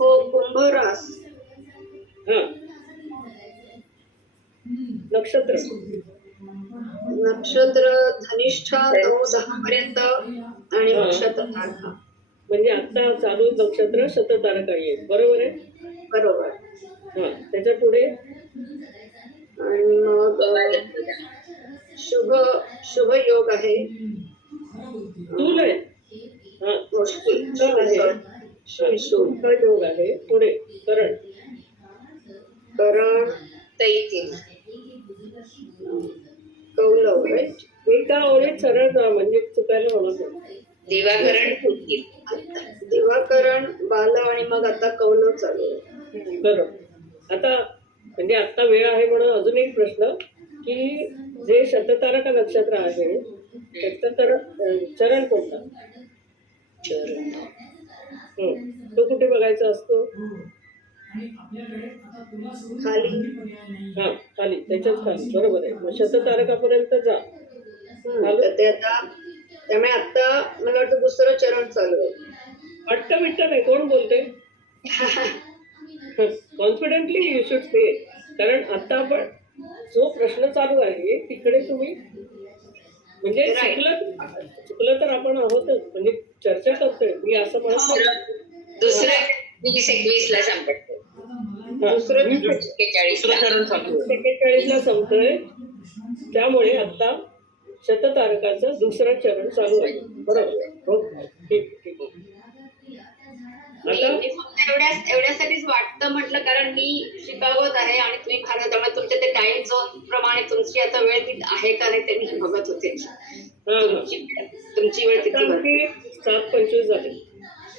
हो, कुंभरास. हा, नक्षत्र नक्षत्र धनिष्ठा 9-10 पर्यंत आणि मग शततारका. म्हणजे आता चालू नक्षत्र शततारका येईल, बरोबर आहे. बरोबर. हा, त्याच्या पुढे आणि मग शुभ शुभ योग आहे. स्थूल आहे. हा, हो, स्थूल आहे. शुभ योग आहे. पुढे करण करण तैतील कौलव, राईट. एका ओळीत सरळ जा, म्हणजे चुकायला होणार नाही. दिवाकरण दिवाकरण बाल आणि मग आता कौलव चालू आहे. बरोबर. आता म्हणजे आता वेळ आहे म्हणून अजून एक प्रश्न, की जे शततारका नक्षत्र आहे त्याचं तर चरण कोणता? तो कुठे बघायचा असतो? खाली. हा, खाली, त्याच्याच खाली, बरोबर आहे. मग शततारकापर्यंत जा. तर ते आता त्यामुळे आता मला वाटतं दुसरं चरण चालू आहे. वाटतं बिट्ट नाही, कोण बोलते? Confidently you should say. कारण आता आपण जो प्रश्न चालू आहे तिकडे तुम्ही म्हणजे चुकलं तर आपण आहोतच, म्हणजे चर्चा करतोय मी असं म्हणत नाही. दुसरं 20-21 ला संपत दुसरं 41 ला संपतोय. त्यामुळे आता शततारकाचं दुसरं चरण चालू आहे, बरोबर. हो, ठीक ठीक. आता मी फक्त एवढ्यासाठीच वाटतं म्हटलं, कारण मी शिकागोत आहे आणि तुम्ही भारत, त्यामुळे तुमच्या ते टाइम झोन प्रमाणे तुमची आता वेळ आहे का नाही ते मी बघत होते. तुमची वेळ किती? 7:25 झाली.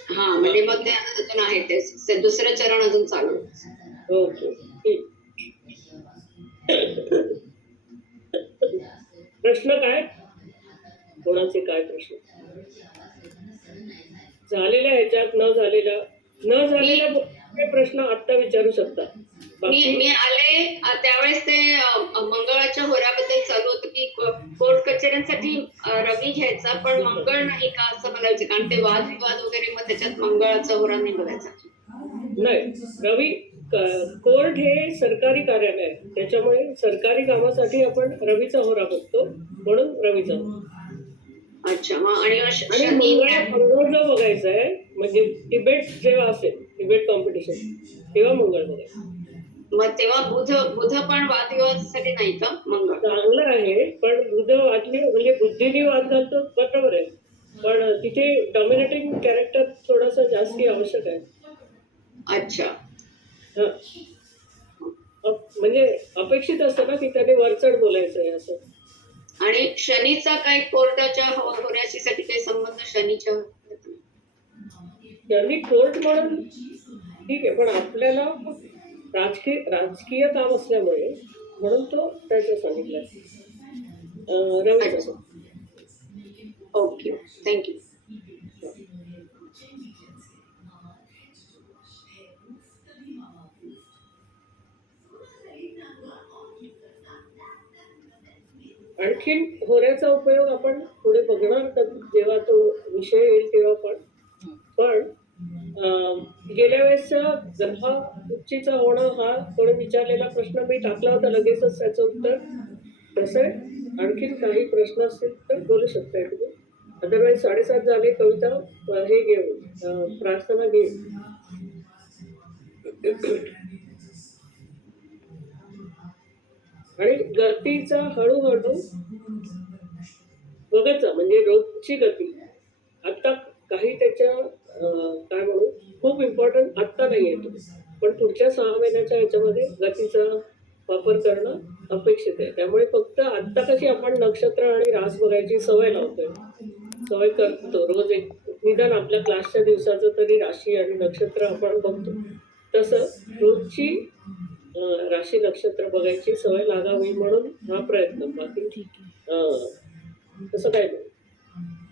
हा, म्हणजे मग ते अजून आहे, ते दुसरं चरण अजून चालू आहे. ओके, ठीक. प्रश्न काय, कोणाचे काय प्रश्न झालेल्या ह्याच्यात, न झालेल्या प्रश्न आता विचारू शकता. मी आले त्यावेळेस ते मंगळाच्या होऱ्याबद्दल चालू होतं की कोर्ट कचेऱ्यांसाठी रवी घ्यायचा पण मंगळ नाही का असं मला विचार, कारण ते वादविवाद वगैरे मग त्याच्यात मंगळाचा होरा नाही बघायचा. नाही, रवी कोर्ट हे सरकारी कार्यालय आहे, त्याच्यामुळे सरकारी कामासाठी आपण रवीचा होरा बघतो, म्हणून रवीचा. अच्छा, आणि मंगळ जो बघायचा आहे म्हणजे डिबेट जेव्हा असेल, डिबेट कॉम्पिटिशन, तेव्हा मंगळ बघायचं. मग तेव्हा बुध पण वादविवादासाठी नाही का मंगळ? चांगलं आहे, पण बुध वाटले म्हणजे बुद्धीने वाद घालतो, बरोबर आहे, पण तिथे डॉमिनेटिंग कॅरेक्टर थोडंसं जास्ती आवश्यक आहे. अच्छा. हा, म्हणजे अपेक्षित असतं ना की त्याने वरचढ बोलायचं आहे असं. आणि शनीचा काय कोर्टाच्या होऱ्याशीसाठी काही संबंध? शनीच्या त्यांनी कोर्ट म्हणून ठीक आहे, पण आपल्याला राजकीय काम असल्यामुळे म्हणून तो त्याचं सांगितलं रवीचं. Okay, thank you. आणखीन होऱ्याचा उपयोग आपण पुढे बघणार जेव्हा तो विषय येईल तेव्हा. पण गेल्या वेळेसचा ग्रह उच्चीचा होणं हा कोणी विचारलेला प्रश्न मी टाकला होता लगेचच त्याचं उत्तर. तसं आणखीन काही प्रश्न असतील तर बोलू शकताय तुम्ही. अदरवाईज 7:30 झाले. कविता हे घेऊन प्रार्थना घेऊन आणि गतीचा हळूहळू बघत जा, म्हणजे रोजची गती. आता काही त्याच्या काय म्हणू खूप इम्पॉर्टंट आत्ता नाही येतो, पण पुढच्या 6 महिन्याच्या ह्याच्यामध्ये गतीचा वापर करणं अपेक्षित आहे. त्यामुळे फक्त आत्ता कशी आपण नक्षत्र आणि रास बघायची सवय लावतोय, सवय करतो रोज एक निदान आपल्या क्लासच्या दिवसाचं तरी राशी आणि नक्षत्र आपण बघतो, तसं रोजची राशी नक्षत्र बघायची सवय लागावी म्हणून हा प्रयत्न. बाकी तसं काय नाही,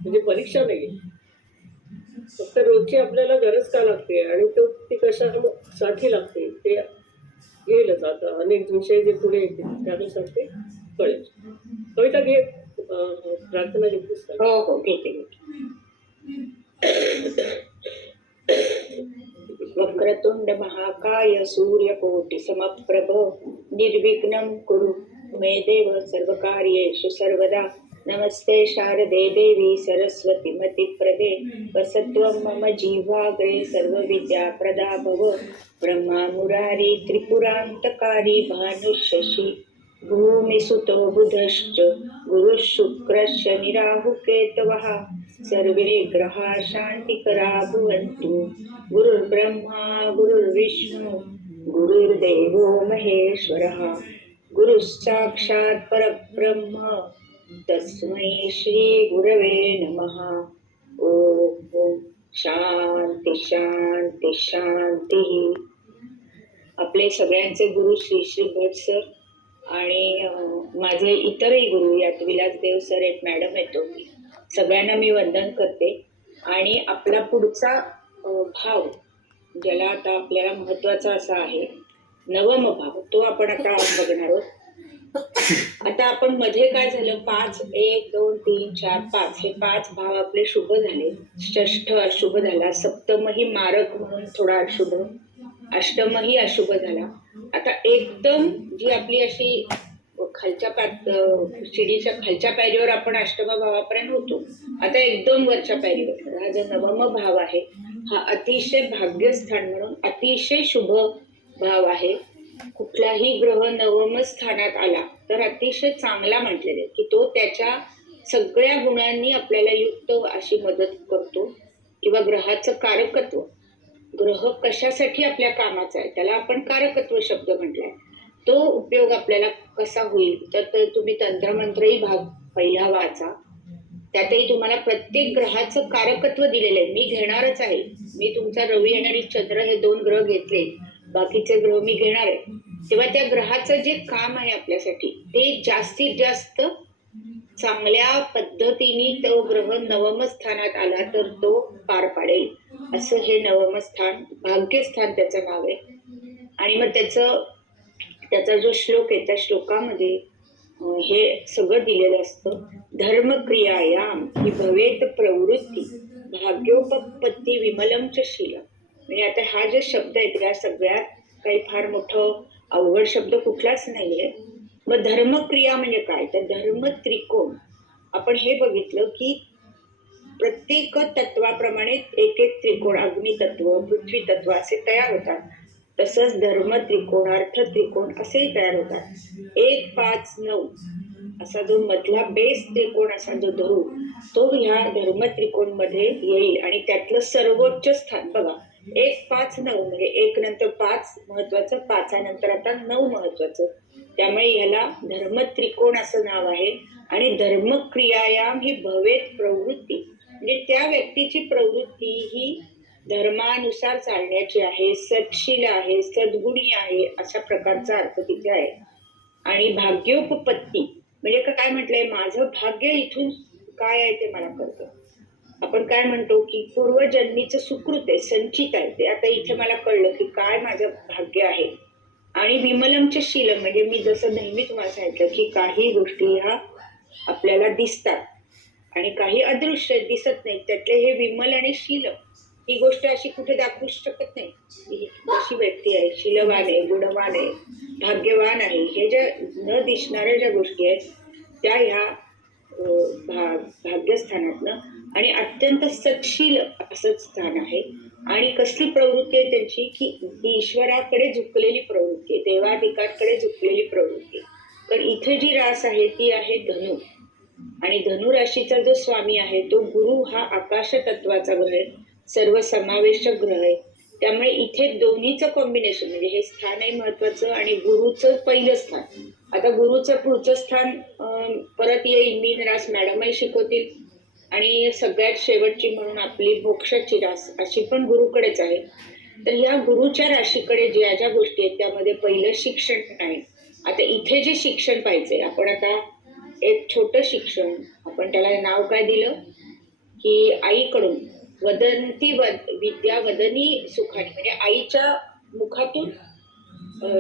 म्हणजे परीक्षा नाही, फक्त रोजची आपल्याला गरज का लागते आणि ती कशासाठी लागते ते येईलच. आता अनेक विषय जे पुढे येतील त्यानुसार ते कळेल. कविता घे, प्रार्थना घेतलीस का? हो हो, ठीक आहे. वक्रतुंड महाकाय सूर्यकोटि समप्रभ निर्विघ्नं कुरु मे देव सर्वकार्येषु सर्वदा नमस्ते शारदे देवी सरस्वती मतिप्रदे वसत्वं मम जीवाग्रे सर्वविद्याप्रदा भव ब्रह्मा मुरारी त्रिपुरान्तकारी भानुशशि भूमिसुतो बुधश्च गुरुः शुक्रश्च निराहुकेतवः सर्वे ग्रहा शान्तिकरा भवन्तु गुरुर्ब्रह्मा गुरुर्विष्णु गुरुर्देवो महेश्वरः गुरुः साक्षात् परब्रह्म तस्मै श्री गुरवे नमः. ओम शांती शांती शांती. आपले सगळ्यांचे गुरु श्री श्री भट सर आणि माझे इतरही गुरु यात विलासदेव सर एक मॅडम येतो, सगळ्यांना मी वंदन करते. आणि आपला पुढचा भाव ज्याला आता आपल्याला महत्वाचा असा आहे नवम भाव, तो आपण आता बघणार आहोत. आता आपण मध्ये काय झालं, 5 1 2 3 4 5 हे 5 भाव आपले शुभ झाले. षष्ठ अशुभ झाला, सप्तमही मारक म्हणून थोडा अशुभ, अष्टमही अशुभ झाला. आता एकदम जी आपली अशी खालच्या शिडीच्या खालच्या पायरीवर आपण अष्टम भावापर्यंत होतो, आता एकदम वरच्या पायरीवर हा जो नवम भाव आहे हा अतिशय भाग्यस्थान म्हणून अतिशय शुभ भाव आहे. कुठलाही ग्रह नवम स्थानात आला तर अतिशय चांगला म्हटलेले की तो त्याच्या सगळ्या गुणांनी आपल्याला युक्त अशी मदत करतो. किंवा ग्रहाचं कारकत्व, ग्रह कशासाठी आपल्या कामाचा आहे त्याला आपण कारकत्व शब्द म्हटलाय, तो उपयोग आपल्याला कसा होईल तर तुम्ही तंत्रमंत्रही भाग पहिला वाचा. त्यातही तुम्हाला प्रत्येक ग्रहाचं कारकत्व दिलेलं आहे. मी घेणारच आहे, मी तुमचा रवी आणि चंद्र हे 2 ग्रह घेतले, बाकीचे ग्रह मी घेणार आहे. तेव्हा त्या ग्रहाचं जे काम आहे आपल्यासाठी ते जास्तीत जास्त चांगल्या पद्धतीने तो ग्रह नवम स्थानात आला तर तो पार पाडेल. असं हे नवम स्थान, भाग्यस्थान त्याचं नाव आहे. आणि मग त्याचा जो श्लोक आहे त्या श्लोकामध्ये हे सगळं दिलेलं असतं. धर्मक्रियायाम ही भवेत प्रवृत्ती भाग्योपपत्ती विमलम च शीलम. म्हणजे आता हा जे शब्द आहेत या सगळ्यात काही फार मोठं अवघड शब्द कुठलाच नाहीये. मग धर्मक्रिया म्हणजे काय, तर धर्म त्रिकोण आपण हे बघितलं की प्रत्येक तत्वाप्रमाणे एक एक त्रिकोण, अग्नी तत्व, पृथ्वी तत्व असे तयार होतात. तसंच धर्म त्रिकोण, अर्थ त्रिकोण असेही तयार होतात. 1 5 9 असा जो मधला बेस त्रिकोण असा जो धरू तो ह्या धर्म त्रिकोण मध्ये येईल. आणि त्यातलं सर्वोच्च स्थान बघा, 1 5 9 म्हणजे 1 नंतर 5 महत्वाचं, 5 नंतर आता 9 महत्वाचं. त्यामुळे ह्याला धर्म त्रिकोण असं नाव आहे. आणि धर्मक्रियायाम ही भवेत प्रवृत्ती म्हणजे त्या व्यक्तीची प्रवृत्ती ही धर्मानुसार चालण्याची आहे, सत्शील आहे, सद्गुणी आहे, अशा प्रकारचा अर्थ तिथे आहे. आणि भाग्योपपत्ती म्हणजे काय म्हटलंय, माझं भाग्य इथून काय आहे ते मला कळतं. आपण काय म्हणतो की पूर्वजन्मीचं सुकृत आहे, संचित आहे ते आता इथे मला कळलं की काय माझं भाग्य आहे. आणि विमलमचे शीलम म्हणजे मी जसं नेहमी तुम्हाला सांगितलं की काही गोष्टी ह्या आपल्याला दिसतात आणि काही अदृश्य दिसत नाहीत. त्यातले हे विमल आणि शील ही गोष्ट अशी कुठे दाखवू शकत नाही. ही अशी व्यक्ती आहे, शीलवान आहे, गुणवान आहे, भाग्यवान आहे, हे ज्या न दिसणाऱ्या ज्या गोष्टी आहेत त्या ह्या भाग्यस्थानातनं. आणि अत्यंत सत्शील असं स्थान आहे. आणि कसली प्रवृत्ती आहे त्यांची की ईश्वराकडे झुकलेली प्रवृत्ती आहे, देवाधिकाकडे झुकलेली प्रवृत्ती आहे. तर इथे जी रास आहे ती आहे धनु. आणि धनु राशीचा जो स्वामी आहे तो गुरु हा आकाश तत्वाचा ग्रह आहे, सर्वसमावेशक ग्रह आहे. त्यामुळे इथे दोन्हीचं कॉम्बिनेशन म्हणजे हे स्थानही महत्वाचं आणि गुरुचं पहिलं स्थान. आता गुरुचं पुढचं स्थान परत येईल, मीन रास मॅडमही शिकवतील. आणि सगळ्यात शेवटची म्हणून आपली मोक्षाची रास अशी पण गुरुकडेच आहे. तर या गुरुच्या राशीकडे ज्या ज्या गोष्टी आहेत त्यामध्ये पहिलं शिक्षण आहे. आता इथे जे शिक्षण पाहिजे आपण आता एक छोटं शिक्षण, आपण त्याला नाव काय दिलं की आईकडून वदंती विद्या वदनी सुखाने म्हणजे आईच्या मुखातून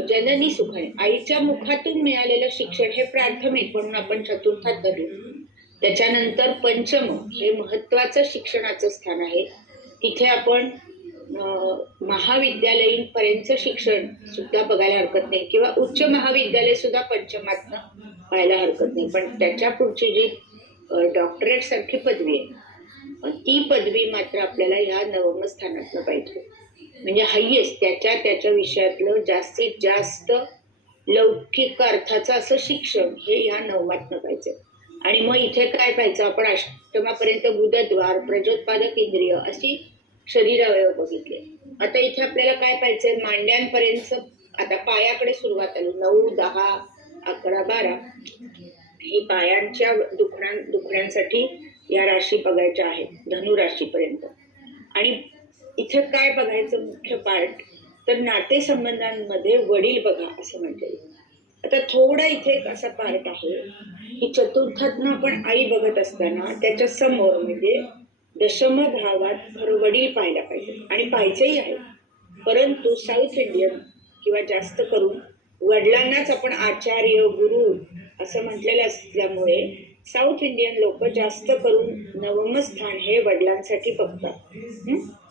जननी सुखाने, आईच्या मुखातून मिळालेलं शिक्षण हे प्राथमिक म्हणून आपण चतुर्थात धरू. त्याच्यानंतर पंचम हे महत्वाचं शिक्षणाचं स्थान आहे. तिथे आपण महाविद्यालयीन पर्यंतचं शिक्षण सुद्धा बघायला हरकत नाही किंवा उच्च महाविद्यालय सुद्धा पंचमातनं पाहायला हरकत नाही. पण त्याच्या पुढची जी डॉक्टरेट सारखी पदवी आहे ती पदवी मात्र आपल्याला ह्या नवम स्थानातनं पाहिजे. म्हणजे हायेस्ट त्याच्या विषयातलं जास्तीत जास्त लौकिक अर्थाचं असं शिक्षण हे ह्या नवमातनं पाहिजे. आणि मग इथे काय पाहायचं आपण अष्टमापर्यंत गुदद्वार प्रजोत्पादक इंद्रिय अशी शरीर अवयव बघितले. आता इथे आपल्याला काय पाहिजे मांड्यांपर्यंत आता पायाकडे सुरुवात आली 9, 10, 11, 12 ही पायांच्या दुखण्यांसाठी या राशी बघायच्या आहेत धनु राशीपर्यंत. आणि इथे काय बघायचं मुख्य पार्ट तर नातेसंबंधांमध्ये वडील बघा असं म्हणते. आता थोडा इथे एक असा पार्ट आहे की चतुर्थातनं आपण आई बघत असताना त्याच्या समोर म्हणजे दशम भावात वडील पाहायला पाहिजे आणि पाहायचंही आहे. परंतु साऊथ इंडियन किंवा जास्त करून वडिलांनाच आपण आचार्य गुरु असं म्हटलेलं असल्यामुळे साऊथ इंडियन लोक जास्त करून नवम स्थान हे वडिलांसाठी बघतात.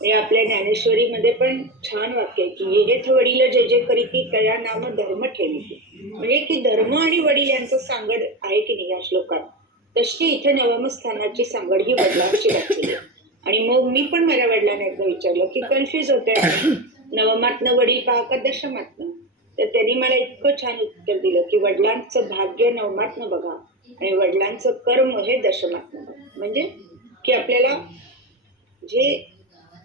हे आपल्या ज्ञानेश्वरीमध्ये पण छान वाक्य आहे की येथ वडील जे जे करीती त्या नाम धर्म ठेवी. म्हणजे की धर्म आणि वडील यांचं सांगड आहे की नाही या श्लोकात तशी इथे नवम स्थानाची सांगड ही वडिलांची घातलेली. आणि मग मी पण माझ्या वडिलांना एकदा विचारलं की कन्फ्युज होते नवमातनं वडील पहा का दशमातनं. तर त्यांनी मला इतकं छान उत्तर दिलं की वडिलांचं भाग्य नवमातनं बघा आणि वडिलांचं कर्म हे दशमातनं बघा. म्हणजे की आपल्याला जे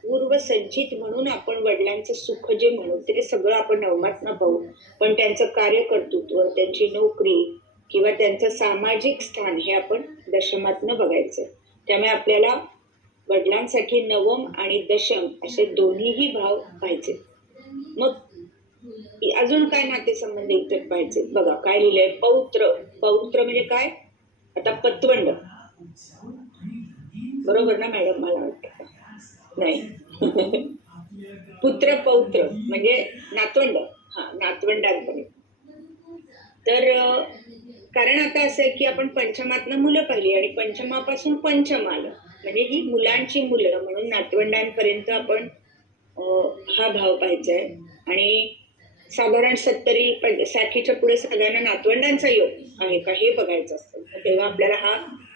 पूर्वसंचित म्हणून आपण वडिलांचं सुख जे म्हणू ते सगळं आपण नवमातनं पाहू. पण त्यांचं कार्यकर्तृत्व त्यांची नोकरी किंवा त्यांचं सामाजिक स्थान हे आपण दशमातनं बघायचं. त्यामुळे आपल्याला वडिलांसाठी नवम आणि दशम असे दोन्हीही भाव पाहिजे. मग अजून काय नातेसंबंध इथे पाहिजे बघा काय लिहिलंय पौत्र. पौत्र म्हणजे काय आता पतवंड बरोबर ना मॅडम मला वाटतं नाही पुत्र पौत्र म्हणजे नातवंड. हा नातवंडांपर्यंत. तर कारण आता असं आहे की आपण पंचमातनं मुलं पाहिली आणि पंचमापासून पंचम आलं म्हणजे ही मुलांची मुलं म्हणून नातवंडांपर्यंत आपण हा भाव पाहायचा आहे. आणि साधारण 60च्या पुढे सगळ्यांना नातवंडांचा योग आहे का हे बघायचं असतं. तेव्हा आपल्याला हा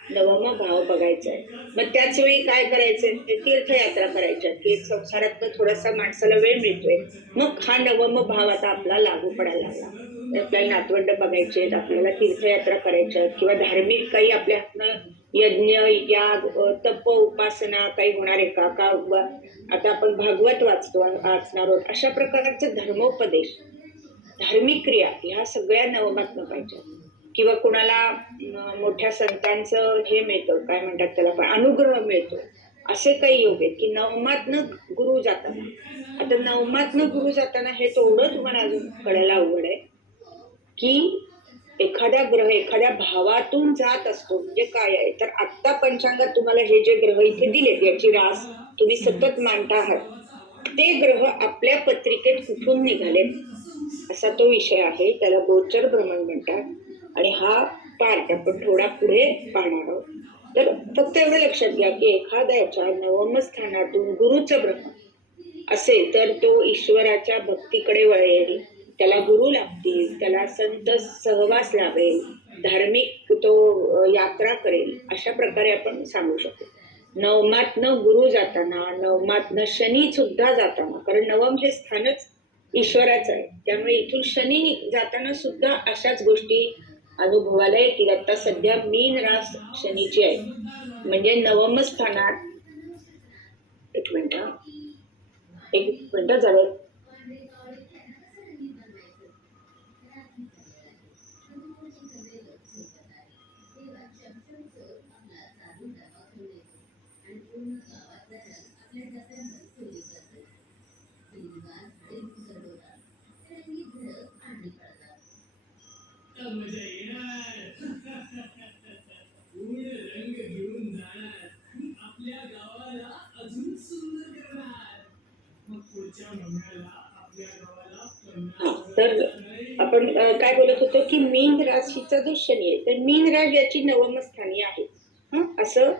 नवम भाव बघायचा आहे. मग त्याच वेळी काय करायचंय ते तीर्थयात्रा करायच्या की एक संसारात थोडासा माणसाला वेळ मिळतोय मग हा नवम भाव आता आपला लागू पडायला लागला. आपल्याला नातवंड बघायचे आहेत आपल्याला तीर्थयात्रा करायच्या आहेत किंवा धार्मिक काही आपल्या हातनं यज्ञ याग तप उपासना काही होणार आहे का आता आपण भागवत वाचणार आहोत अशा प्रकारचे धर्मोपदेश धार्मिक क्रिया ह्या सगळ्या नवमातनं पाहिजे. किंवा कुणाला मोठ्या संतांचं हे मिळतं काय म्हणतात त्याला पण अनुग्रह मिळतो असे काही योग आहेत की नवमातनं गुरु जाताना. आता नवमातनं गुरु जाताना हे तेवढं तुम्हाला अजून कळायला अवघड आहे की एखादा ग्रह एखाद्या भावातून जात असतो म्हणजे काय आहे तर आत्ता पंचांगात तुम्हाला हे जे ग्रह इथे दिलेत याची रास तुम्ही सतत मांडता आहात ते ग्रह आपल्या पत्रिकेत कुठून निघालेत असा तो विषय आहे. त्याला गोचर भ्रमण म्हणतात. आणि हा पार्ट आपण थोडा पुढे पाहणार आहोत. तर फक्त एवढं लक्षात घ्या की एखाद्याच्या नवम स्थानातून गुरुचं भ्रमण असेल तर तो ईश्वराच्या भक्तीकडे वळेल त्याला गुरु लागतील त्याला संत सहवास लाभेल धार्मिक तो यात्रा करेल अशा प्रकारे आपण सांगू शकतो. नवमातनं गुरु जाताना नवमातनं शनी सुद्धा जाताना कारण नवम हे स्थानच ईश्वराचं आहे त्यामुळे इथून शनी जाताना सुद्धा अशाच गोष्टी अनुभवाला येतील. आता सध्या मीन रास शनीची आहे म्हणजे नवम स्थानात एक मिनिट झालं तर आपण काय बोलत होतो की मीन राशीचा जो शनी आहे तर मीन राश याची नवम स्थानी आहे असं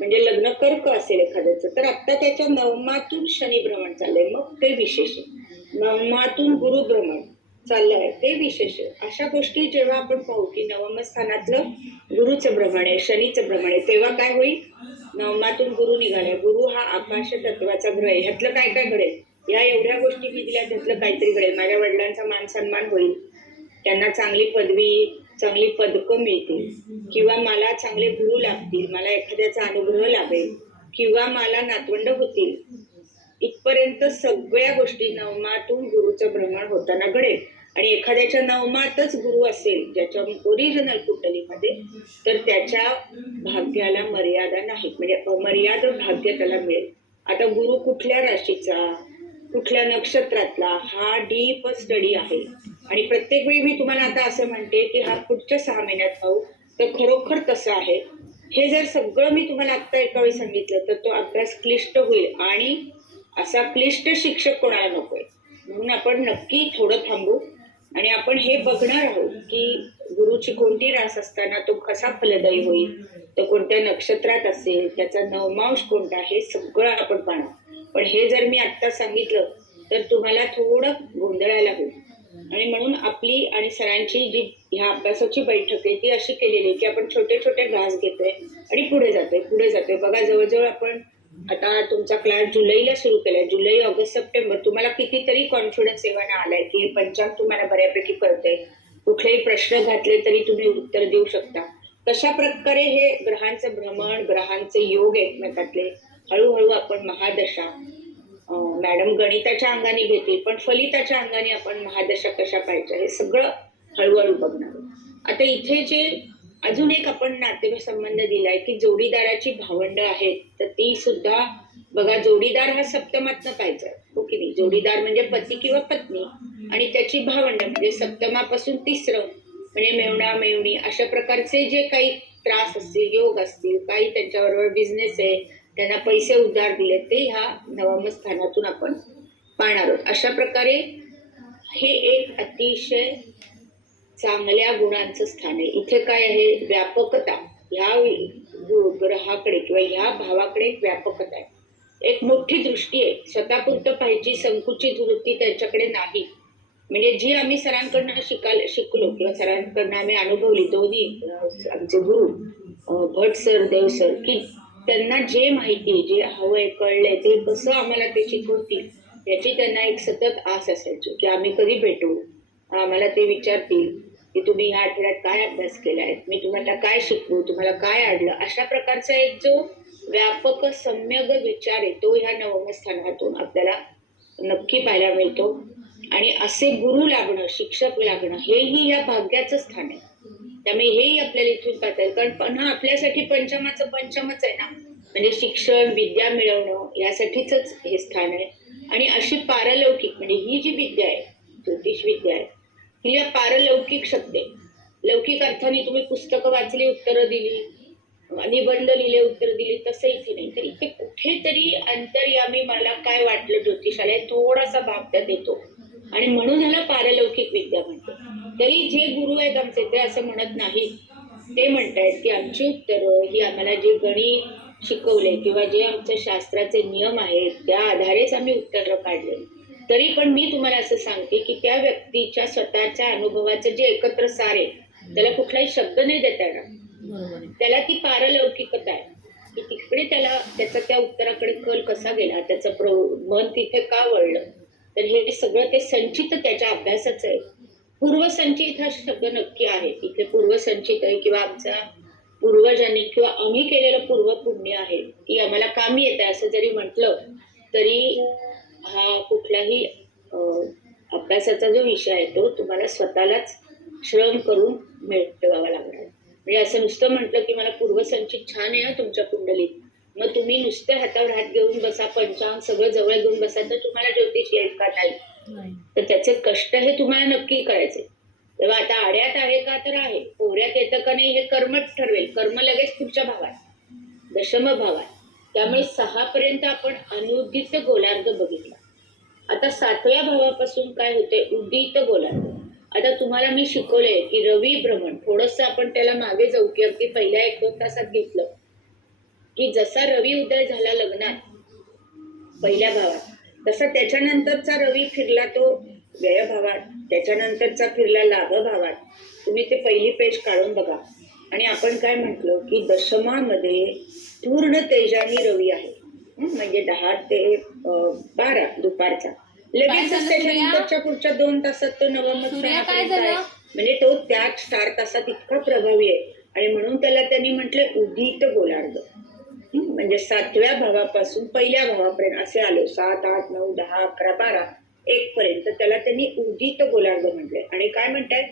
म्हणजे लग्न कर्क असेल एखाद्याचं, तर आता त्याच्या नवमातून शनी भ्रमण चाललंय, मग ते विशेष आहे. नवमातून गुरु भ्रमण चाललंय, ते विशेष आहे. अशा गोष्टी जेव्हा आपण पाहू की नवम स्थानातलं गुरुचं भ्रमण आहे, शनीचं भ्रमण आहे, तेव्हा काय होईल? नवमातून गुरु निघालाय. गुरु हा आकाश तत्वाचा ग्रह आहे. ह्यातलं काय काय घडेल? या एवढ्या गोष्टी मी दिल्या, त्यातलं काहीतरी घडेल. माझ्या वडिलांचा मान सन्मान होईल, त्यांना चांगली पदवी, चांगली पदकं मिळतील, किंवा मला चांगले गुरु लागतील, मला एखाद्याचा अनुग्रह लाभेल, किंवा मला नातवंड होतील. इथपर्यंत सगळ्या गोष्टी नवमातून गुरुचं भ्रमण होताना घडेल. आणि एखाद्याच्या नवमातच गुरु असेल ज्याच्या ओरिजिनल कुंडलीमध्ये, तर त्याच्या भाग्याला मर्यादा नाही, म्हणजे अमर्याद भाग्य त्याला मिळेल. आता गुरु कुठल्या राशीचा, कुठल्या नक्षत्रातला, हा डीप स्टडी आहे. आणि प्रत्येक वेळी मी तुम्हाला आता असं म्हणते की हा पुढच्या 6 महिन्यात पाहू, तर खरोखर तसं आहे. हे जर सगळं मी तुम्हाला आत्ता एका वेळी सांगितलं तर तो अभ्यास क्लिष्ट होईल, आणि असा क्लिष्ट शिक्षक कोणाला नकोय. म्हणून आपण नक्की थोडं थांबू आणि आपण हे बघणार आहोत की गुरुची कोणती रास असताना तो कसा फलदायी होईल, तो कोणत्या नक्षत्रात असेल, त्याचा नवमांश कोणता, हे सगळं आपण पाहणार. पण हे जर मी आत्ता सांगितलं तर तुम्हाला थोडं गोंधळायला होईल. आणि म्हणून आपली आणि सरांची जी ह्या अभ्यासाची बैठक आहे ती अशी केलेली आहे की आपण छोटे छोटे घास घेतोय आणि पुढे जातोय. बघा, जवळजवळ आपण आता तुमचा क्लास जुलैला सुरू केलाय. जुलै, ऑगस्ट, सप्टेंबर, तुम्हाला कितीतरी कॉन्फिडन्स येवाना आलाय की हे पंचांग तुम्हाला बऱ्यापैकी कळतंय. कुठलेही प्रश्न घातले तरी तुम्ही उत्तर देऊ शकता. कशा प्रकारे हे ग्रहांचं भ्रमण, ग्रहांचे योग एकमेकातले, हळूहळू आपण महादशा, मॅडम गणिताच्या अंगाने घेतील पण फलिताच्या अंगाने आपण महादशा कशा पाहिजे हे सगळं हळूहळू बघणार. आता इथे जे अजून एक आपण नातेसंबंध दिलाय की जोडीदाराची भावंड आहेत, तर ती सुद्धा बघा, जोडीदार हा सप्तमातनं पाहिजे, हो की नाही? जोडीदार म्हणजे पती किंवा पत्नी, आणि त्याची भावंड म्हणजे सप्तमापासून 3रं म्हणजे मेवणा मेवणी, अशा प्रकारचे जे काही त्रास असतील, योग असतील, काही त्यांच्याबरोबर बिझनेस आहे, त्यांना पैसे उधार दिले, ते ह्या नवम स्थानातून आपण पाहणार आहोत. अशा प्रकारे हे एक अतिशय चांगल्या गुणांचं स्थान आहे. इथे काय आहे? व्यापकता. ह्या ग्रहाकडे किंवा ह्या भावाकडे एक व्यापकता आहे, एक मोठी दृष्टी आहे. स्वतःपुरतं पाहिजे संकुचित वृत्ती त्यांच्याकडे नाही. म्हणजे जी आम्ही सरांकडनं शिकलो किंवा सरांकडनं आम्ही अनुभवली, दोन्ही आमचे गुरु भट सर, देव सर, की त्यांना जे माहिती, जे हवंय, कळलंय, ते कसं आम्हाला ते शिकवतील याची त्यांना एक सतत आस असायची की आम्ही कधी भेटू, आम्हाला ते विचारतील की तुम्ही ह्या आठवड्यात काय अभ्यास केलाय, मी तुम्हाला काय शिकवू, तुम्हाला काय अडलं. अशा प्रकारचा एक जो व्यापक सम्यक विचार आहे तो ह्या नवम स्थानातून आपल्याला नक्की पाहायला मिळतो. आणि असे गुरु लागणं, शिक्षक लागणं, हेही या भाग्याचं स्थान आहे. त्यामुळे हेही आपल्याला इथून पाहता येईल. कारण पण आपल्यासाठी पंचमच आहे ना, म्हणजे शिक्षण, विद्या मिळवणं यासाठीच हे स्थान आहे. आणि अशी पारलौकिक, म्हणजे ही जी विद्या आहे, ज्योतिष विद्या आहे, ही या पारलौकिक शक्ती. लौकिक अर्थाने तुम्ही पुस्तकं वाचली, उत्तरं दिली, निबंध लिहिले, उत्तर दिली, तसं इथे नाही. तर इथे कुठेतरी अंतर्यामी मला काय वाटलं ज्योतिषाला, थोडासा भाग त्यात येतो, आणि म्हणून ह्याला पारलौकिक विद्या म्हणतो. तरी जे गुरु आहेत आमचे ते असं म्हणत नाही, ते म्हणतायत की आमची उत्तरं ही आम्हाला जे गणित शिकवले किंवा जे आमच्या शास्त्राचे नियम आहेत त्या आधारेच आम्ही उत्तरं काढले. तरी पण मी तुम्हाला असं सांगते की त्या व्यक्तीच्या स्वतःच्या अनुभवाचं जे एकत्र सार आहे त्याला कुठलाही शब्द नाही देता येणार. त्याला ती पारलौकिकता आहे की तिकडे त्याला त्याचा त्या उत्तराकडे कल कसा गेला, त्याचं मन तिथे का वळलं. तर हे सगळं ते संचित त्याच्या अभ्यासाचं आहे. पूर्वसंचित हा शब्द नक्की आहे इथे. पूर्वसंचित आहे किंवा आमचा पूर्वजांनी किंवा आम्ही केलेलं पूर्व पुण्य आहे की आम्हाला कामी येत आहे असं जरी म्हटलं तरी हा कुठलाही अभ्यासाचा जो विषय आहे तो तुम्हाला स्वतःलाच श्रम करून मिळवावा लागणार. म्हणजे असं नुसतं म्हटलं की मला पूर्वसंचित छान आहे तुमच्या कुंडलीत, मग तुम्ही नुसते हातावर हात घेऊन बसा, पंचांग सगळं जवळ घेऊन बसा, तर तुम्हाला ज्योतिष येईल का? नाही. तर त्याचे कष्ट हे तुम्हाला नक्की करायचे. तेव्हा आता आड्यात आहे का? तर आहे. पोऱ्यात येतं का नाही हे कर्मच ठरवेल. कर्म लगेच पुढच्या भावात, दशम भावात. त्यामुळे 6 पर्यंत आपण अनुदित गोलार्ध बघितला. आता 7व्या भावापासून काय होते? उदित गोलार्ध. आता तुम्हाला मी शिकवलंय की रवी भ्रमण, थोडंसं आपण त्याला मागे जाऊ की अगदी पहिल्या 1-2 तासात घेतलं की जसा रवी उदय झाला लग्नात पहिल्या भावात तसा त्याच्यानंतरचा रवी फिरला तो व्ययभावात, त्याच्यानंतरचा फिरला लाभभावात. तुम्ही ते पहिली पेज काढून बघा. आणि आपण काय म्हटलं की दशमामध्ये पूर्ण तेजानी रवी आहे. म्हणजे 10 ते 12 दुपारचा. लगेच झालं, त्याच्यानंतरच्या पुढच्या 2 तासात तो नवम सूर्या, काय स्थानापर्यंत आहे. झालं? म्हणजे तो त्याच 4 तासात इतका प्रभावी आहे. आणि म्हणून त्याला त्यांनी म्हटले उदित गोलार्ध. म्हणजे 7व्या भावापासून पहिल्या भावापर्यंत असे आलो 7, 8, 9, 10, 11, 12, 1 पर्यंत त्याला त्यांनी उदित गोलार्ध म्हटले. आणि काय म्हणतात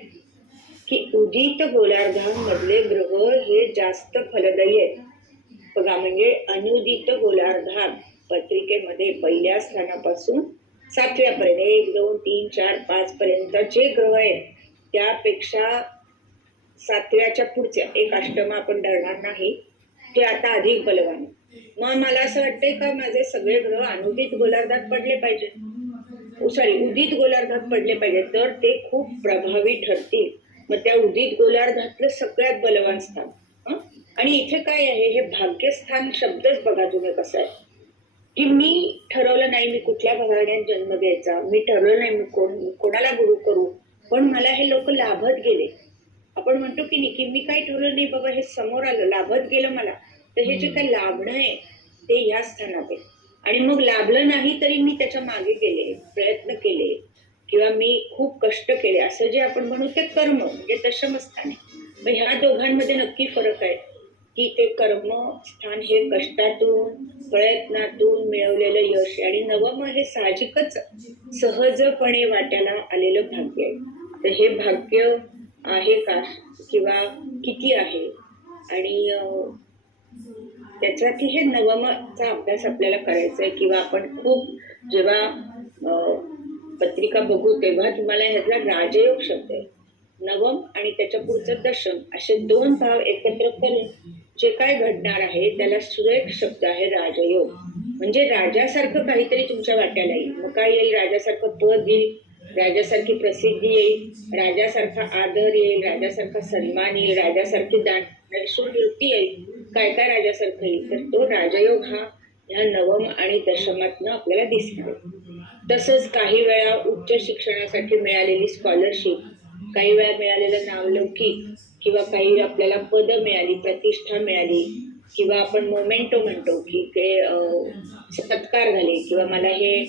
की उदित गोलार्धांमधले ग्रह हे जास्त फलदायी आहेत बघा. म्हणजे अनुदित गोलार्धात पत्रिकेमध्ये पहिल्या स्थानापासून 7व्या पर्यंत 1, 2, 3, 4, 5 पर्यंत जे ग्रह आहेत त्यापेक्षा 7व्याच्या पुढच्या एक अष्टम आपण धरणार नाही ते आता अधिक बलवान. मग मला असं वाटतंय का माझे सगळे ग्रह अनुदित गोलार्धात पडले पाहिजे, उदित गोलार्धात पडले पाहिजे तर ते खूप प्रभावी ठरतील. मग त्या उदित गोलार्धातलं सगळ्यात बलवान स्थान. आणि इथे काय आहे हे भाग्यस्थान शब्दच बघा तुम्ही कसं आहे की मी ठरवलं नाही मी कुठल्या घराण्यात जन्म द्यायचा, मी ठरवलं नाही मी कोणाला गुरु करू, पण मला हे लोक लाभत गेले. आपण म्हणतो की नाही की मी काही ठरवलं नाही बाबा हे समोर आलं लाभत गेलं मला. तर हे जे काही लाभणं आहे ते या स्थानात आहे. आणि मग लाभलं नाही तरी मी त्याच्या मागे गेले, प्रयत्न केले किंवा मी खूप कष्ट केले असं जे आपण म्हणू ते कर्म म्हणजे दशमस्थान आहे. मग ह्या दोघांमध्ये नक्की फरक आहे की ते कर्मस्थान हे कष्टातून प्रयत्नातून मिळवलेलं यश आणि नवम हे साहजिकच सहजपणे वाट्याला आलेलं भाग्य आहे. तर हे भाग्य आहे का किंवा किती आहे आणि त्याच्यासाठी हे नवमचा अभ्यास आपल्याला करायचा आहे. किंवा आपण खूप जेव्हा पत्रिका बघू तेव्हा तुम्हाला ह्यातला राजयोग शब्द आहे नवम आणि त्याच्या पुढचं दशम असे 2 भाव एकत्र करून जे काय घडणार आहे त्याला सुरेख शब्द आहे राजयोग. म्हणजे राजासारखं काहीतरी तुमच्या वाट्याला येईल. मग काय येईल? राजासारखं पद येईल, राजासारखी प्रसिद्धी येईल, राजासारखा आदर येईल, राजासारखा सन्मान येईल, राजासारखी वृत्ती येईल. काय काय राजासारखं येईल तर तो राजयोग हा ह्या नवम आणि दशमातनं आपल्याला दिसणार. तसंच काही वेळा उच्च शिक्षणासाठी मिळालेली स्कॉलरशिप, काही वेळा मिळालेलं नावलौकिक किंवा काही आपल्याला पद मिळाली, प्रतिष्ठा मिळाली किंवा आपण मोमेंटो म्हणतो की ते सत्कार झाले किंवा मला हे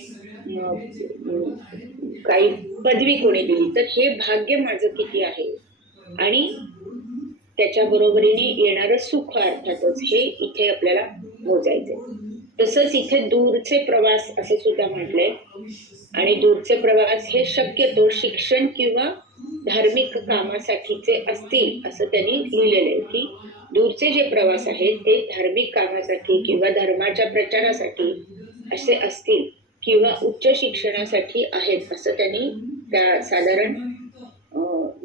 काही पदवी कोणी दिली तर हे भाग्य माझं किती आहे आणि त्याच्या बरोबरीने येणारं सुख अर्थातच हे इथे आपल्याला मोजायचंय. तसंच इथे दूरचे प्रवास असे सुद्धा म्हटलंय. आणि दूरचे प्रवास हे शक्यतो शिक्षण किंवा धार्मिक कामासाठीचे असतील असं त्यांनी लिहिलेलं आहे की दूरचे जे प्रवास आहेत ते धार्मिक कामासाठी किंवा धर्माच्या प्रचारासाठी असे असतील किंवा उच्च शिक्षणासाठी आहेत असं त्यांनी त्या साधारण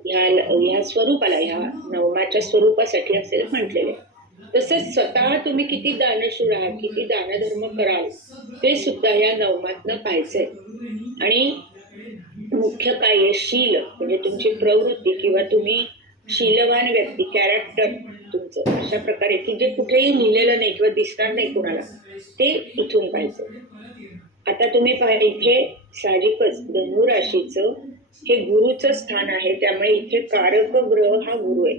ह्या स्वरूपाला ह्या नवमाच्या स्वरूपासाठी असे म्हटलेले. तसंच स्वतः तुम्ही किती दानशूर आहात, किती दानधर्म कराल ते सुद्धा या नवमातनं पाहायचंय. आणि मुख्य काय आहे शील म्हणजे तुमची प्रवृत्ती किंवा तुम्ही शीलवान व्यक्ती कॅरेक्टर तुमचं अशा प्रकारे की जे कुठेही लिहिलेलं नाही किंवा दिसणार नाही कुणाला ते इथून पाहायचं. आता तुम्ही पहा इथे साहजिकच धनु राशीचं हे गुरुचं स्थान आहे त्यामुळे इथे कारक ग्रह हा गुरु आहे.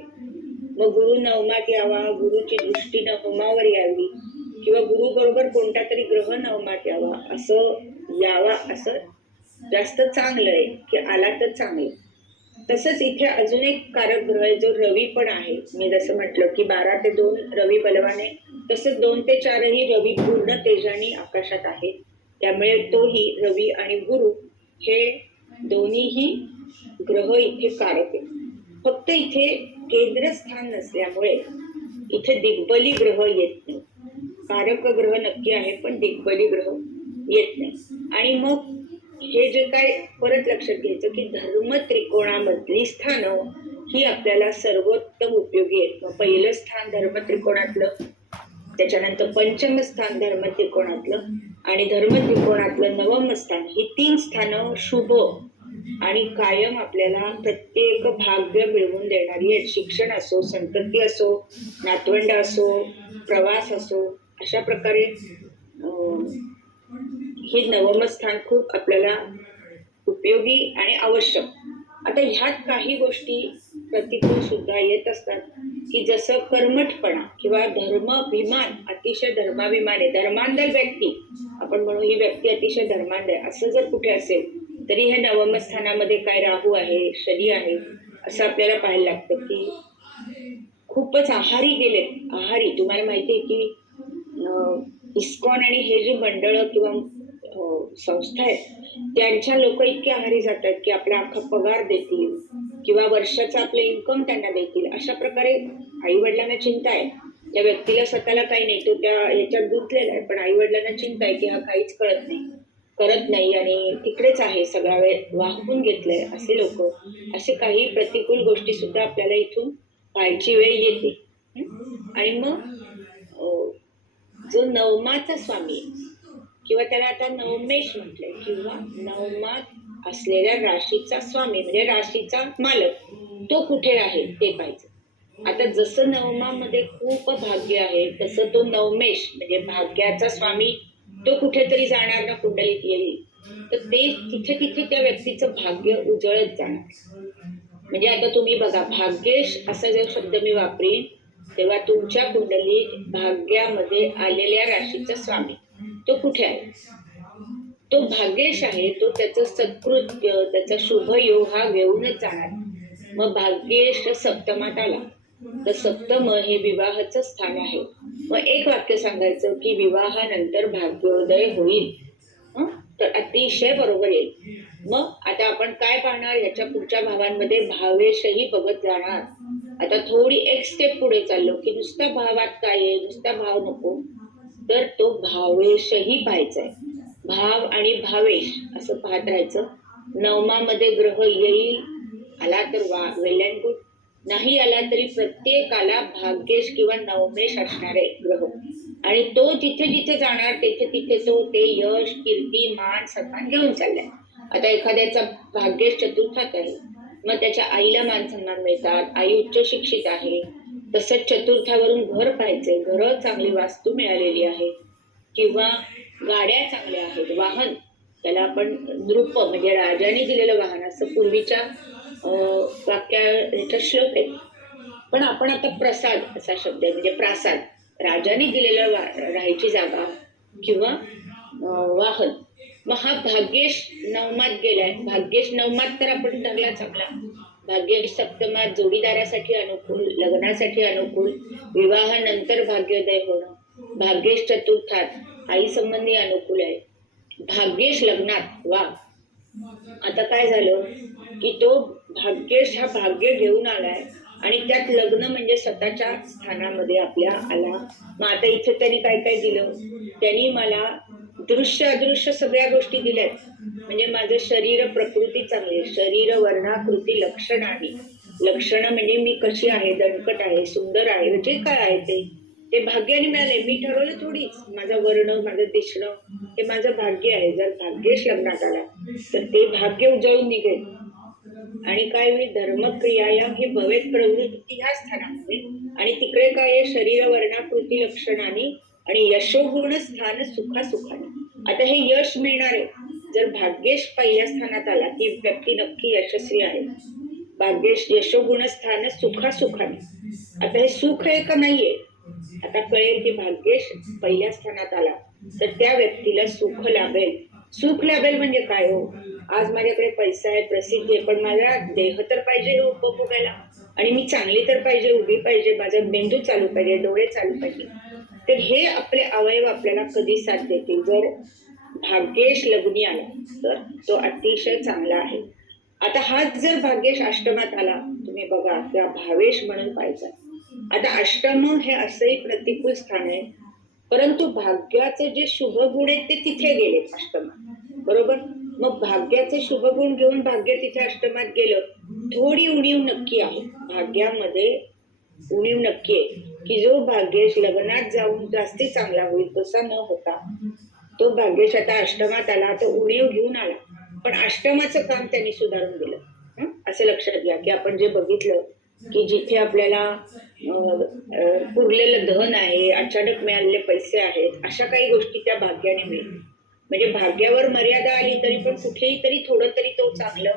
मग गुरु नवमात यावा, गुरुची दृष्टी नवमावर यावी किंवा गुरु बरोबर कोणता तरी ग्रह नवमात यावा असं जास्त चांगलं आहे की आला तर चांगलं. तसंच इथे अजून एक कारक ग्रह आहे जो रवी पण आहे. मी जसं म्हटलं की 12 ते 2 रवी बलवान आहे, तसंच 2 ते 4 ही रवी पूर्ण तेजाने आकाशात आहे. त्यामुळे तोही रवी आणि गुरु हे दोन्हीही ग्रह इथे कारक आहे. फक्त इथे केंद्रस्थान नसल्यामुळे इथे दिग्बली ग्रह येत नाही. कारक ग्रह नक्की आहे पण दिग्बली ग्रह येत नाही. आणि मग हे जे काय परत लक्षात घ्यायचं की धर्म त्रिकोणामधली स्थानं ही आपल्याला सर्वोत्तम उपयोगी आहेत. मग पहिलं स्थान धर्म त्रिकोणातलं, त्याच्यानंतर पंचम स्थान धर्म त्रिकोणातलं आणि धर्म त्रिकोणातलं नवम स्थान ही 3 स्थानं शुभ आणि कायम आपल्याला प्रत्येक भाग्य मिळवून देणारी आहेत. शिक्षण असो, संतती असो, नातवंड असो, प्रवास असो अशा प्रकारे हे नवम स्थान खूप आपल्याला उपयोगी आणि आवश्यक. आता ह्यात काही गोष्टी प्रतिकूल सुद्धा येत असतात, की जसं कर्मठपणा किंवा धर्माभिमान, अतिशय धर्माभिमान आहे, धर्मांध व्यक्ती आपण म्हणू, ही व्यक्ती अतिशय धर्मांध आहे असं जर कुठे असेल तरी हे नवम स्थानामध्ये काय राहू आहे, शनी आहे, असं आपल्याला पाहायला लागतं की खूपच आहारी गेले. आहारी, तुम्हाला माहिती आहे की इस्कॉन आणि हे जी मंडळ किंवा संस्था आहेत त्यांच्या लोक इतके आहारी जातात की आपला अख्खा पगार देतील किंवा वर्षाचा आपलं इन्कम त्यांना देतील. अशा प्रकारे आई वडिलांना चिंता आहे, त्या व्यक्तीला स्वतःला काही नाही, तो त्या ह्याच्यात गुंतलेला आहे, पण आई वडिलांना चिंता आहे की हा काहीच करत नाही आणि तिकडेच आहे, सगळा वेळ वाहून घेतलंय. असे लोक, असे काही प्रतिकूल गोष्टी सुद्धा आपल्याला इथून पाहायची वेळ येते. आणि मग जो नवमाचा स्वामी किंवा त्याला आता नवमेश म्हटलंय, किंवा नवमात असलेल्या राशीचा स्वामी म्हणजे राशीचा मालक, तो कुठे आहे ते पाहिजे. आता जसं नवमामध्ये खूप भाग्य आहे तसं तो नवमेश म्हणजे भाग्याचा स्वामी तो कुठेतरी जाणार ना, कुंडलीत येईल तर ते तिथे तिथे त्या व्यक्तीचं भाग्य उजळत जाणार. म्हणजे आता तुम्ही बघा, भाग्येश असा जो शब्द मी वापरीन तेव्हा तुमच्या कुंडलीत भाग्यामध्ये आलेल्या राशीचा स्वामी तो कुठे आहे, तो भाग्येश आहे, तो त्याचं सत्कृत्य, त्याचा शुभ योग हा घेऊनच जाणार. मग भाग्येश सप्तमात आला तर सप्तम हे विवाहाचं स्थान आहे. मग एक वाक्य सांगायचं की विवाहानंतर भाग्योदय होईल, तर अतिशय बरोबर येईल. मग आता आपण काय पाहणार, याच्या पुढच्या भावांमध्ये भावेशही बघत जाणार. आता थोडी एक स्टेप पुढे चाललो की नुसता भावात काय आहे, नुसता भाव नको, तर तो भावेशही पाहायचाय. भाव आणि भावेश असं पाहत राहायचं. नवमामध्ये ग्रह येईल, आला तर वेल अँड गुड, नाही आला तरी प्रत्येकाला भाग्येश किंवा नवमेश असणारे ग्रह, आणि तो जिथे जिथे जाणार तिथे तिथे तो ते यश, कीर्ती, मान, सन्मान घेऊन चाललाय. आता एखाद्याचा भाग्येश चतुर्थात आहे, मग त्याच्या आईला मान सन्मान मिळतात, आई उच्च शिक्षित आहे, तसंच चतुर्थावरून घर पाहायचंय, घर चांगली वास्तू मिळालेली आहे किंवा गाड्या चांगल्या आहेत, वाहन, त्याला आपण नृप म्हणजे राजाने दिलेलं वाहन असं पूर्वीच्या वाक्याचा श्लोक आहे. पण आपण आता प्रसाद असा शब्द आहे, म्हणजे प्रासाद, राजाने दिलेलं राहायची जागा किंवा वाहन. मग हा भाग्येश नवमात गेलाय. भाग्येश नवमात तर आपण धरला चांगला, भाग्येश सप्तमात जोडीदारासाठी अनुकूल, लग्नासाठी अनुकूल, विवाहानंतर भाग्योदय होणं. भाग्येश चतुर्थात आई संबंधी अनुकूल आहे. भाग्येश लग्नात, वा. आता काय झालं की तो भाग्येश हा भाग्य घेऊन आलाय आणि त्यात लग्न म्हणजे स्वतःच्या स्थानामध्ये आपल्या आला. मग आता इथे त्यांनी काय काय दिलं, त्यांनी मला दृश्य अदृश्य सगळ्या गोष्टी दिल्यात. म्हणजे माझं शरीर प्रकृती चांगली आहे, शरीर वर्णाकृती लक्षण आहे, लक्षण म्हणजे मी कशी आहे, दणकट आहे, सुंदर आहे, जे काय आहे ते भाग्याने मिळाले. मी ठरवलं थोडीच, माझा वर्ण, माझं दिसणं हे माझं भाग्य आहे. जर भाग्येश लग्नात आला तर ते भाग्य उजळून निघेल. आणि काय होईल, धर्मक्रिया हे भवेत प्रवृत्ती ह्या स्थानामध्ये, आणि तिकडे काय आहे, शरीर वर्णाकृती लक्षणाने आणि यशोगुण स्थान सुखाने. आता हे यश मिळणार आहे. जर भाग्येश पहिल्या स्थानात आला ती व्यक्ती नक्की यशस्वी आहे. भाग्येश यशोगुण स्थान सुखाने. आता हे सुख आहे का नाहीये, आता कळेल की भाग्येश पहिल्या स्थानात आला तर त्या व्यक्तीला सुख लाभेल. सुख लाभेल म्हणजे काय हो, आज माझ्याकडे पैसा आहे, प्रसिद्धी आहे, पण माझा देह तर पाहिजे हे उपभोगायला, आणि मी चांगली तर पाहिजे, उभी पाहिजे, माझा मेंदू चालू पाहिजे, डोळे चालू पाहिजे. तर हे आपले अवयव आपल्याला कधी साथ देतील, जर भाग्येश लग्नी आला तर तो अतिशय चांगला आहे. आता हाच जर भाग्येश अष्टमात आला, तुम्ही बघा त्या भावेश म्हणून पाहिजे. आता अष्टम हे असंही प्रतिकूल स्थान आहे, परंतु भाग्याचे जे शुभ गुण आहेत ते तिथे गेले अष्टमात, बरोबर. मग भाग्याचे शुभ गुण घेऊन भाग्य तिथे अष्टमात गेलं, थोडी उणीव नक्की आहे भाग्यामध्ये, उणीव नक्की आहे की जो भाग्येश लग्नात जाऊन जास्ती चांगला होईल तसा न होता तो भाग्येश आता अष्टमात आला, तो उणीव घेऊन आला, पण अष्टमाचं काम त्यांनी सुधारून दिलं. असं लक्षात घ्या की आपण जे बघितलं की जिथे आपल्याला पुरलेलं धन आहे, अचानक मिळालेले पैसे आहेत, अशा काही गोष्टी त्या भाग्याने मिळतील. म्हणजे भाग्यावर मर्यादा आली तरी पण कुठेही तरी थोडं तरी तो चांगलं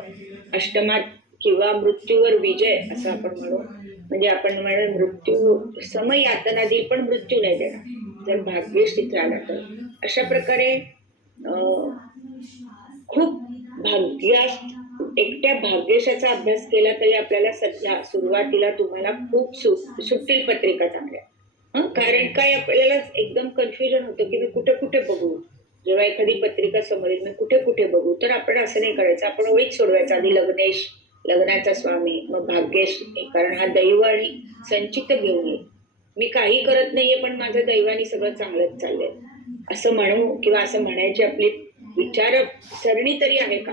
अष्टमात किंवा मृत्यूवर विजय असं आपण म्हणू. म्हणजे आपण म्हणू मृत्यू समय यातना देईल पण मृत्यू नाही देणार जर भाग्येश तिथे आला तर. अशा प्रकारे खूप एकट्या भाग्येशाचा अभ्यास केला तरी आपल्याला सध्या सुरुवातीला तुम्हाला खूप सुटेल पत्रिका चांगल्या. कारण काय आपल्याला एकदम कन्फ्युजन होतं की मी कुठे कुठे बघू. जेव्हा एखादी पत्रिका समोर येईल मी कुठे कुठे बघू, तर आपण असं नाही करायचं. आपण ओळीच सोडवायचं. आधी लग्नेश, लग्नाचा स्वामी, मग भाग्येश, कारण हा दैव आणि संचित घेऊन येईल. मी काही करत नाहीये पण माझं दैवानी सगळं चांगलंच चाललंय असं म्हणू किंवा असं म्हणायची आपली विचार सरणी तरी आहे का,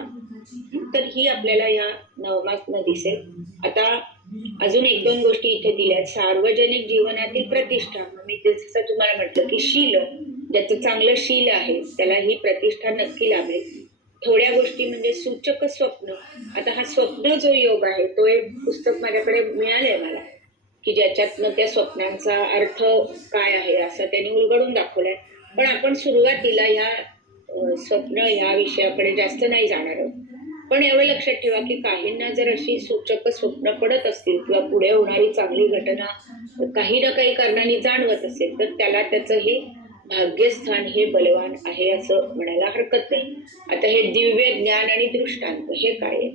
तर ही आपल्याला या नवमातनं दिसेल. आता अजून एक दोन गोष्टी इथे दिल्यात. सार्वजनिक जीवनातील प्रतिष्ठा. मी जसं तुम्हाला म्हटलं की शील, ज्याचं चांगलं शील आहे त्याला ही प्रतिष्ठा नक्की लाभेल. थोड्या गोष्टी म्हणजे सूचक स्वप्न. आता हा स्वप्न जो योग आहे तो एक पुस्तक माझ्याकडे मिळालंय मला की ज्याच्यातनं त्या स्वप्नांचा अर्थ काय आहे असं त्यांनी उलगडून दाखवलंय. पण आपण सुरुवातीला या स्वप्न ह्या विषयाकडे जास्त नाही जाणार आहोत. पण एवढं लक्षात ठेवा की काहींना जर अशी सूचक स्वप्न पडत असतील किंवा पुढे होणारी चांगली घटना काही ना काही कारणाने जाणवत असेल तर त्याला त्याचं हे भाग्यस्थान हे बलवान आहे असं म्हणायला हरकत नाही. आता हे दिव्य ज्ञान आणि दृष्टांत हे काय आहे,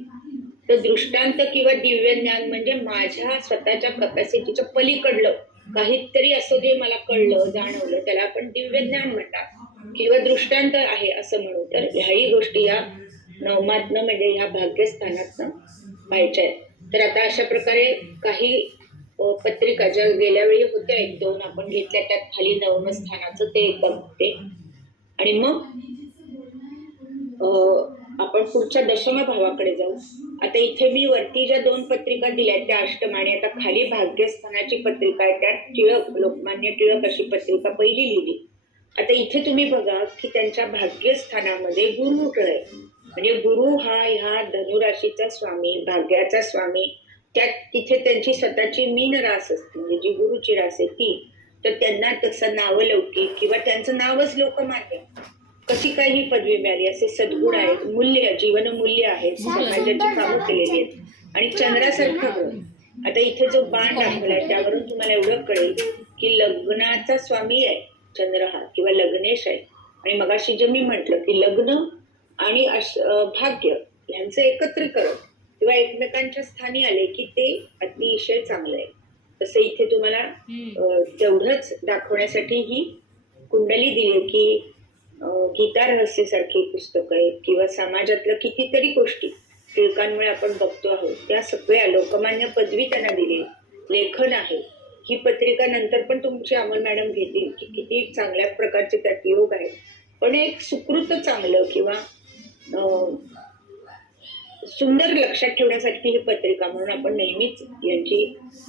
तर दृष्टांत किंवा दिव्य ज्ञान म्हणजे माझ्या स्वतःच्या कपॅसिटीच्या पलीकडलं काहीतरी असं जे मला कळलं जाणवलं त्याला आपण दिव्य ज्ञान म्हणतात किंवा दृष्टांत आहे असं म्हणू. तर ह्याही गोष्टी या नवमातनं म्हणजे ह्या भाग्यस्थानातनं पाहायच्या आहेत. तर आता अशा प्रकारे काही पत्रिका ज्या गेल्या वेळी होत्या एक दोन आपण घेतल्या त्यात खाली नवम स्थानाचं ते एकदम होते. आणि मग आपण पुढच्या दशम भावाकडे जाऊ. आता इथे मी वरती ज्या दोन पत्रिका दिल्या त्या अष्टम आणि आता खाली भाग्यस्थानाची पत्रिका आहे त्यात टिळक, लोकमान्य टिळक अशी पत्रिका पहिली लिहिली. आता इथे तुम्ही बघा की त्यांच्या भाग्यस्थानामध्ये गुरु आहे. म्हणजे गुरु हा ह्या धनुराशीचा स्वामी, भाग्याचा स्वामी. त्यात तिथे त्यांची स्वतःची मीन रास असते म्हणजे जी गुरुची रास आहे ती. तर त्यांना तसं नावलौकिक किंवा त्यांचं नावच लोकमान्य कशी काही ही पदवी मिळाली असे सद्गुण आहेत, मूल्य जीवनमूल्य आहेत, समाजाची कामं केलेली आहेत आणि चंद्रासारखं ग्रह. आता इथे जो बाण दाखवलाय त्यावरून तुम्हाला एवढं कळेल की लग्नाचा स्वामी आहे चंद्र हा किंवा लग्नेश आहे. आणि मगाशी जे मी म्हटलं की लग्न आणि भाग्य यांचं एकत्रीकरण किंवा एकमेकांच्या स्थानी आले की ते अतिशय चांगलं आहे. तसं इथे तुम्हाला तेवढंच दाखवण्यासाठी ही कुंडली दिली की गीता रहस्यसारखी पुस्तकं आहेत किंवा समाजातलं कितीतरी गोष्टी टिळकांमुळे आपण बघतो आहोत त्या सगळ्या लोकमान्य पदवी त्यांना दिली, लेखन आहे. ही पत्रिका नंतर पण तुमची अमल मॅडम घेतील की किती चांगल्या प्रकारचे त्यात योग आहेत. पण एक सुकृत चांगलं किंवा सुंदर लक्षात ठेवण्यासाठी ही पत्रिका म्हणून आपण नेहमीच यांची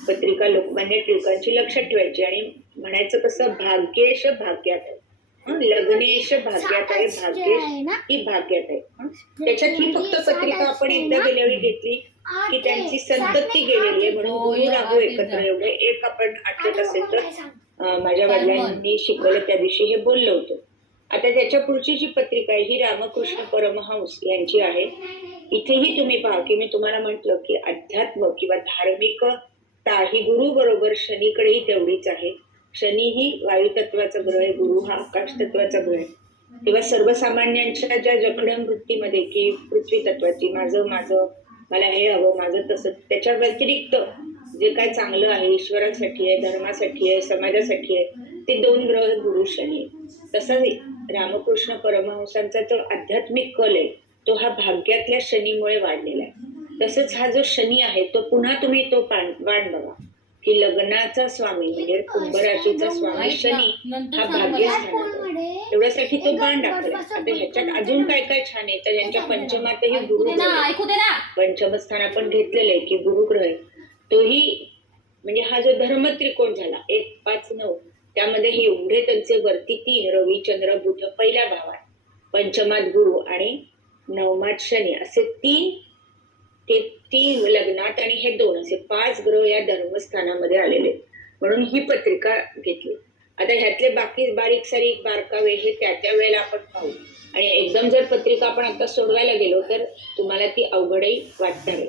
पत्रिका लोकमान्य टिळकांची लक्षात ठेवायची आणि म्हणायचं कसं भाग्येश भाग्यात आहे, लग्नेश भाग्यात आहे, भाग्येश ही भाग्यात आहे. त्याच्यात ही फक्त पत्रिका आपण एकदा गेल्या वेळी घेतली की त्यांची संतती गेलेली आहे म्हणून गुरु राहू एकत्र एवढे एक आपण आठवत असेल तर माझ्या वडिलांनी शिकवलं त्या दिवशी हे बोललो होतो. आता त्याच्या पुढची जी पत्रिका आहे ही रामकृष्ण परमहंस यांची आहे. इथेही तुम्ही पहा की मी तुम्हाला म्हटलं की अध्यात्म किंवा धार्मिकता ही गुरु बरोबर शनीकडेही तेवढीच आहे. शनी ही वायू तत्वाचा ग्रह आहे, गुरु हा आकाश तत्वाचा ग्रह आहे. किंवा सर्वसामान्यांच्या ज्या जखडण वृत्तीमध्ये की पृथ्वी तत्वाची माझं मला हे हवं माझं तसं, त्याच्या व्यतिरिक्त जे काय चांगलं आहे ईश्वरासाठी आहे, धर्मासाठी आहे, समाजासाठी आहे ते दोन ग्रह गुरु शनी. तसंच रामकृष्ण परमहंसांचा जो आध्यात्मिक कल आहे तो हा भाग्यातल्या शनीमुळे वाढलेला आहे. तसंच हा जो शनी आहे तो पुन्हा तुम्ही तो बाण बघा की लग्नाचा स्वामी म्हणजे कुंभ राशीचा स्वामी शनी हा भाग्यस्थान, एवढ्यासाठी तो बाण दाखवला. आता ह्याच्यात अजून काय काय छान आहे तर यांच्या पंचमातही गुरु, पंचम स्थान आपण घेतलेलं आहे की गुरुग्रह आहे तोही म्हणजे हा जो धर्म त्रिकोण झाला 1, 5, 9 त्यामध्ये हे एवढे त्यांचे वरती 3 रवी चंद्र बुध पहिल्या भावात, पंचमात गुरु आणि नवमात शनी असे 3 लग्नात आणि हे 2 असे 5 ग्रह या धर्मस्थानामध्ये आलेले. म्हणून ही पत्रिका घेतली. आता ह्यातले बाकी बारीक सारीक बारकावे हे त्या वेळेला आपण पाहू. आणि एकदम जर पत्रिका आपण आता सोडवायला गेलो तर तुम्हाला ती अवघडही वाटणार आहे.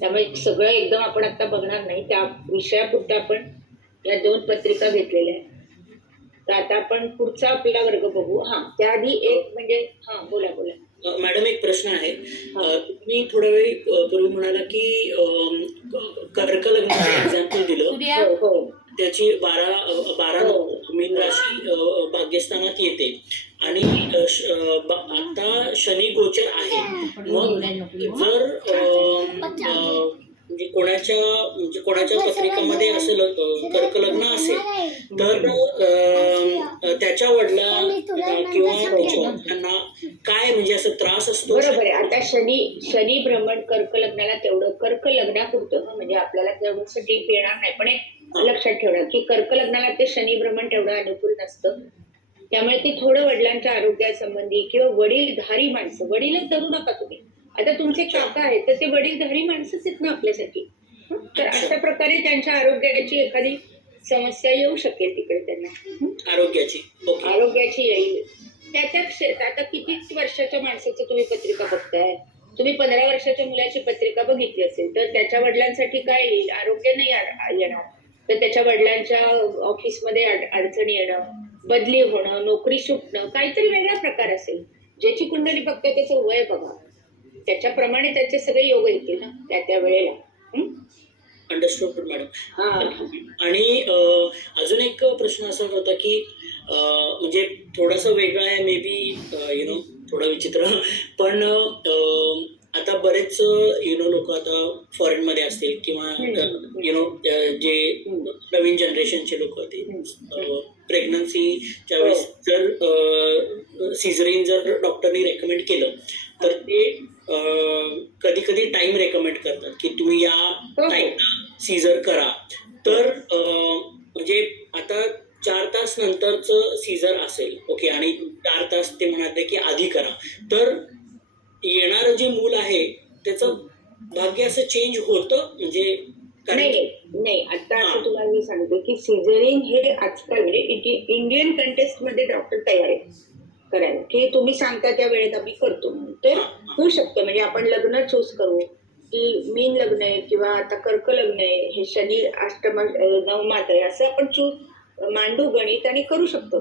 त्यामुळे सगळं एकदम आपण आता बघणार नाही. त्या विषयापुरतं आपण या 2 पत्रिका घेतलेल्या आहेत. तर आता आपण पुढचा आपला वर्ग बघू. त्याआधी एक म्हणजे बोला. मॅडम एक प्रश्न आहे. तुम्ही थोड्या वेळी पूर्वी म्हणाला की कर्क लग्नाचं एक्झाम्पल दिलं. हो. त्याची 12 मीन राशी भाग्यस्थानात येते आणि आता शनी गोचर आहे. मग जर कोणाच्या पत्रिकामध्ये असं कर्क लग्न असेल तर त्याच्या वडिला किंवा त्याच्या वडिलांना काय म्हणजे असं त्रास असतो? बरोबर आहे. आता शनी भ्रमण कर्क लग्नाला तेवढं कर्क लग्नापुरतं म्हणजे आपल्याला तेवढंसं डीप येणार नाही. पण एक लक्षात ठेवणं की कर्क लग्नाला ते शनी भ्रमण तेवढं अनुकूल नसतं. त्यामुळे ते थोडं वडिलांच्या आरोग्यासंबंधी किंवा वडीलधारी माणसं, वडीलच धरू नका तुम्ही. आता तुमचे काका आहेत तर ते वडीलधारी माणसंच आहेत ना आपल्यासाठी. तर अशा प्रकारे त्यांच्या आरोग्याची एखादी समस्या येऊ शकेल तिकडे त्यांना. आरोग्याची येईल. त्याच्या आता किती वर्षाच्या माणसाचं तुम्ही पत्रिका बघताय? तुम्ही 15 वर्षाच्या मुलाची पत्रिका बघितली असेल तर त्याच्या वडिलांसाठी काय येईल? आरोग्य नाही येणार. तर त्याच्या वडिलांच्या ऑफिसमध्ये अडचणी येणं, बदली होणं, नोकरी सुटणं, काहीतरी वेगळा प्रकार असेल. ज्याची कुंडली बघताय त्याचं वय बघा, त्याच्याप्रमाणे त्याचे सगळे योग येतील ना त्या वेळेला. Understood madam. आणि अजून एक प्रश्न असा होता की म्हणजे थोडासा वेगळा आहे, मे बी थोडा विचित्र, पण आता बरेच लोक आता फॉरेन मध्ये असतील किंवा जे नवीन जनरेशनचे लोक ते प्रेग्नन्सीच्या वेळेस जर सिझरिन जर डॉक्टरनी रेकमेंड केलं तर ते कधी कधी टाइम रेकमेंड करतात की तुम्ही या टाइमला सीझर करा. तर म्हणजे आता 4 तास नंतरचं सीझर असेल, ओके, आणि 4 तास ते म्हणाले की आधी करा, तर येणारं जे मूल आहे त्याचं भाग्य असं चेंज होतं म्हणजे? नाही. आता असं तुम्हाला मी सांगते की सिझरिन हे आजकाल म्हणजे इंडियन कंटेस्ट मध्ये डॉक्टर तयार आहे करायला की तुम्ही सांगता त्या वेळेत आम्ही करतो म्हणून. तर होऊ शकतं म्हणजे आपण लग्न चूज करू की मीन लग्न आहे किंवा आता कर्क लग्न आहे, हे शनी अष्टम नवमात आहे, असं आपण मांडू गणित आणि करू शकतो.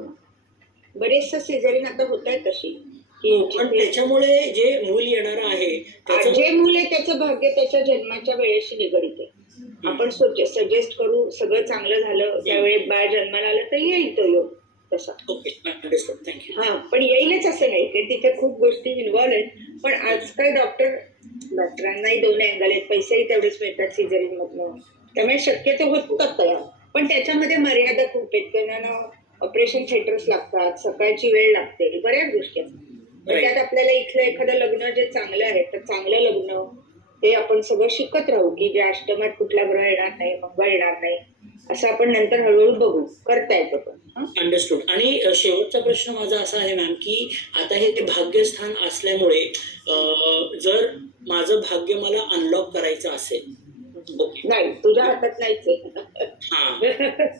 बरेचसं सिझरिन आता होत आहे तशी की त्याच्यामुळे जे मूल येणार आहे जे मूल आहे त्याचं भाग्य त्याच्या जन्माच्या वेळेशी निगडित आहे. आपण सजेस्ट करू, सगळं चांगलं झालं त्यावेळेस बाळ जन्माला आलं तर येईल तो योग तसा. पण येईलच असं नाही की तिथे खूप गोष्टी इन्व्हॉल्व आहेत. पण आजकाल डॉक्टरांनाही 2 अँगल आहेत, पैसेही तेवढेच मिळतात सिझरिन मधनं, त्यामुळे शक्यतो होतात तयार. पण त्याच्यामध्ये मर्यादा खूप आहेत. त्यांना ऑपरेशन थिएटर्स लागतात, सकाळची वेळ लागते, बऱ्याच गोष्टी असतात. त्यात आपल्याला इथलं एखादं लग्न जे चांगलं आहे तर चांगलं लग्न ते आपण सगळं शिकत राहू की जे अष्टमात कुठला ग्रह येणार नाही, मंगळ येणार नाही, असं आपण नंतर हळूहळू बघू, करता येतं पण. अंडरस्टूड. आणि शेवटचा प्रश्न माझा असा आहे मॅम की आता हे भाग्यस्थान असल्यामुळे जर माझं भाग्य मला अनलॉक करायचं असेल, नाही तुझ्या हातात नाहीच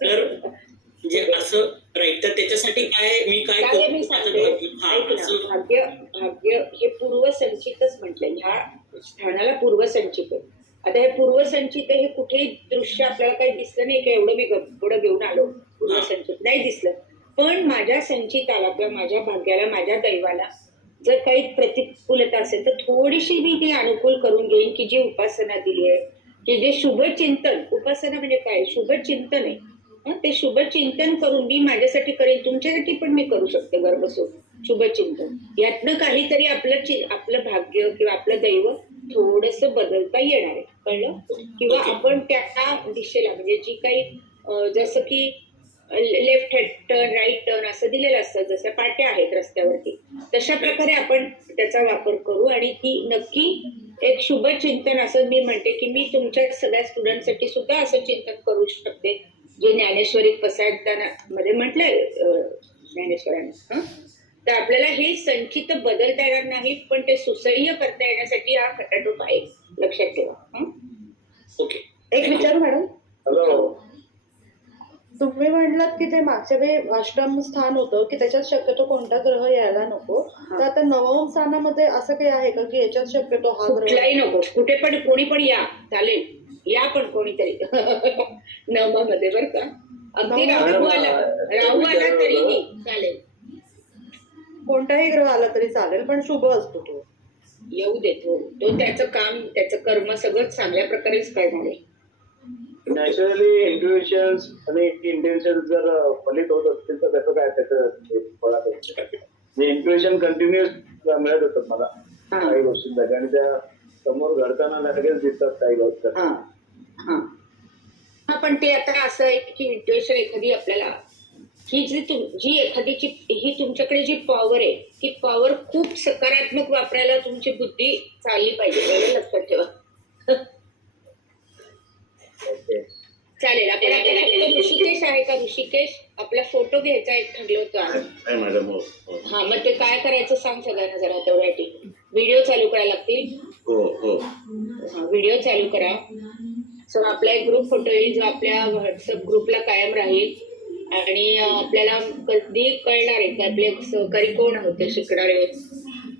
तर म्हणजे असं राईट, तर त्याच्यासाठी मी काय मी सांगते. भाग्य हे पूर्वसंचितच म्हटलंय. ह्या स्थानाला पूर्वसंचित आहे. आता हे पूर्वसंचित हे कुठेही दृश्य आपल्याला काही दिसलं नाही का एवढं मी पुढे घेऊन आलो, पूर्वसंचित नाही दिसलं. पण माझ्या संचिताला किंवा माझ्या भाग्याला, माझ्या दैवाला जर काही प्रतिकूलता असेल तर थोडीशी मी ती अनुकूल करून घेईन की जी उपासना दिली आहे, की जे शुभचिंतन, उपासना म्हणजे काय, शुभचिंतन आहे. ते शुभचिंतन करून मी माझ्यासाठी करेन, तुमच्यासाठी पण मी करू शकते घर बसून शुभचिंतन. यातनं काहीतरी आपलं भाग्य किंवा आपलं दैव थोडस बदलता येणार आहे, कळलं? किंवा आपण त्या दिशेला म्हणजे जी काही जसं की लेफ्ट टर्न, राईट टर्न असं दिलेलं असतं, जसं पाट्या आहेत रस्त्यावरती, तशा प्रकारे आपण त्याचा वापर करू. आणि ती नक्की एक शुभचिंतन असं मी म्हणते की मी तुमच्या सगळ्या स्टुडंटसाठी सुद्धा असं चिंतन करू शकते जे ज्ञानेश्वरी मध्ये म्हटलंय ज्ञानेश्वरांनी. तर आपल्याला हे संचित बदलता येणार नाही, पण ते सुसह्य करता येण्यासाठी हा खटाटोप आहे, लक्षात ठेवा. ओके. एक विचारू मॅडम. हॅलो. तुम्ही म्हणलात की ते मागच्या वेळी अष्टम स्थान होतं की त्याच्यात शक्यतो कोणता ग्रह यायला नको, तर आता नवम स्थानामध्ये असं काही आहे का की याच्यात शक्यतो हा ग्रह कुठलाही नको, कुठे पण कोणी पण या चालेल, या पण कोणीतरी नवमामध्ये बरं का. अगदी राहू आला तरीही चालेल, कोणताही ग्रह आला तरी चालेल पण शुभ असतो तो. येऊ देतो तो, त्याचं काम त्याचं कर्म सगळं चांगल्या प्रकारेच करणार आहे. नॅचरली इंट्युएशन आणि इंटेन्शन जर फलित होत असतील तर त्याचं काय त्याचं इंट्युएशन कंटिन्युअस मिळत असतात मला काही गोष्टींसाठी, आणि त्या समोर घडताना लगेच दिसतात काही गोष्टी. हा पण ते आता असं आहे की इंट्युएशन एखादी आपल्याला ही जी एखादीची ही तुमच्याकडे जी पॉवर आहे ती पॉवर खूप सकारात्मक वापरायला तुमची बुद्धी चालली पाहिजे, एवढं लक्षात ठेवा. चालेल, आपण आता फक्त ऋषिकेश आहे का? ऋषिकेश आपला फोटो घ्यायचा एक ठरलं होतं आज. मॅडम हो हा, मग ते काय करायचं सांग सगळ्यांना जरा तेवढ्यासाठी. व्हिडिओ चालू करायला लागतील. हो व्हिडिओ चालू करा. सो आपला एक ग्रुप फोटो येईल जो आपल्या व्हॉट्सअप ग्रुपला कायम राहील, आणि आपल्याला कधी कळणार आहे की आपले सहकारी कोण होते शिकणारे,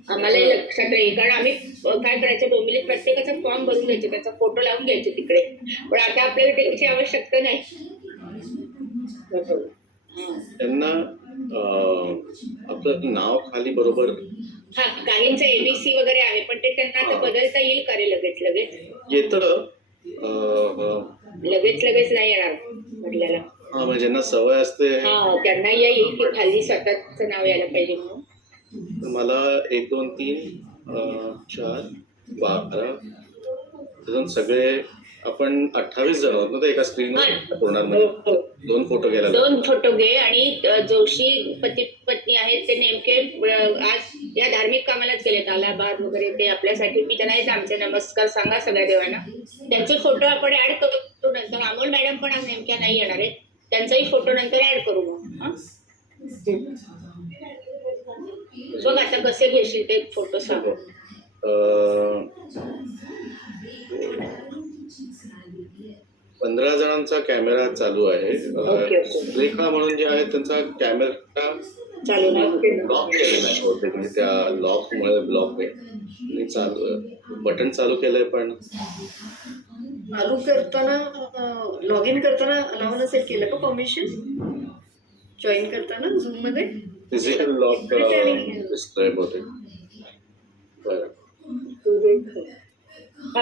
आम्हालाही लक्षात राहील. कारण आम्ही काय करायचं, डोंबिवलीत प्रत्येकाचा फॉर्म भरून घ्यायचे, त्याचा फोटो लावून घ्यायचे तिकडे, पण आता आपल्याला त्याची आवश्यकता नाही. त्यांना आपलं नाव खाली बरोबर हा, काहींचं एबीसी वगैरे आहे पण ते त्यांना आता बदलता येईल का रे लगेच येतं. लगेच नाही येणार म्हटल्याला. हा, म्हणजे ज्यांना सवय असते. हा, त्यांना येईल की खाली स्वतःच नाव यायला पाहिजे म्हणून. मला 1 2 3 4 12 अजून सगळे आपण 28 जण आहोत ना एका स्क्रीनवर होणार. म्हणजे 2 फोटो घ्यायला 2 फोटो घे, आणि जोशी पती पत्नी आहेत ते नेमके आज या धार्मिक कामालाच गेलेत, अलाहाबाद वगैरे. ते आपल्यासाठी मी त्यांना येत आमचे नमस्कार सांगा सगळ्या देवांना. त्यांचे फोटो आपण ऍड करू नंतर. अमोल मॅडम पण आज नेमक्या नाही येणार आहेत, त्यांचाही फोटो नंतर ऍड करू मग. बघ आता कसे घेशील ते फोटो सांग. 15 जणांचा कॅमेरा चालू आहे. रेखा म्हणून जे आहे त्यांचा कॅमेरा चालू नाही. लॉक केलेला आहे बहुतेक, म्हणजे त्या लॉकमुळे ब्लॉक आहे. चालू बटन चालू केलंय पण चालू करताना लॉग इन करताना अलाव नसेल केलं का परमिशन जॉईन करताना झूम मध्ये? फिजिकल लॉक दिसतोय बहुतेक. बरं,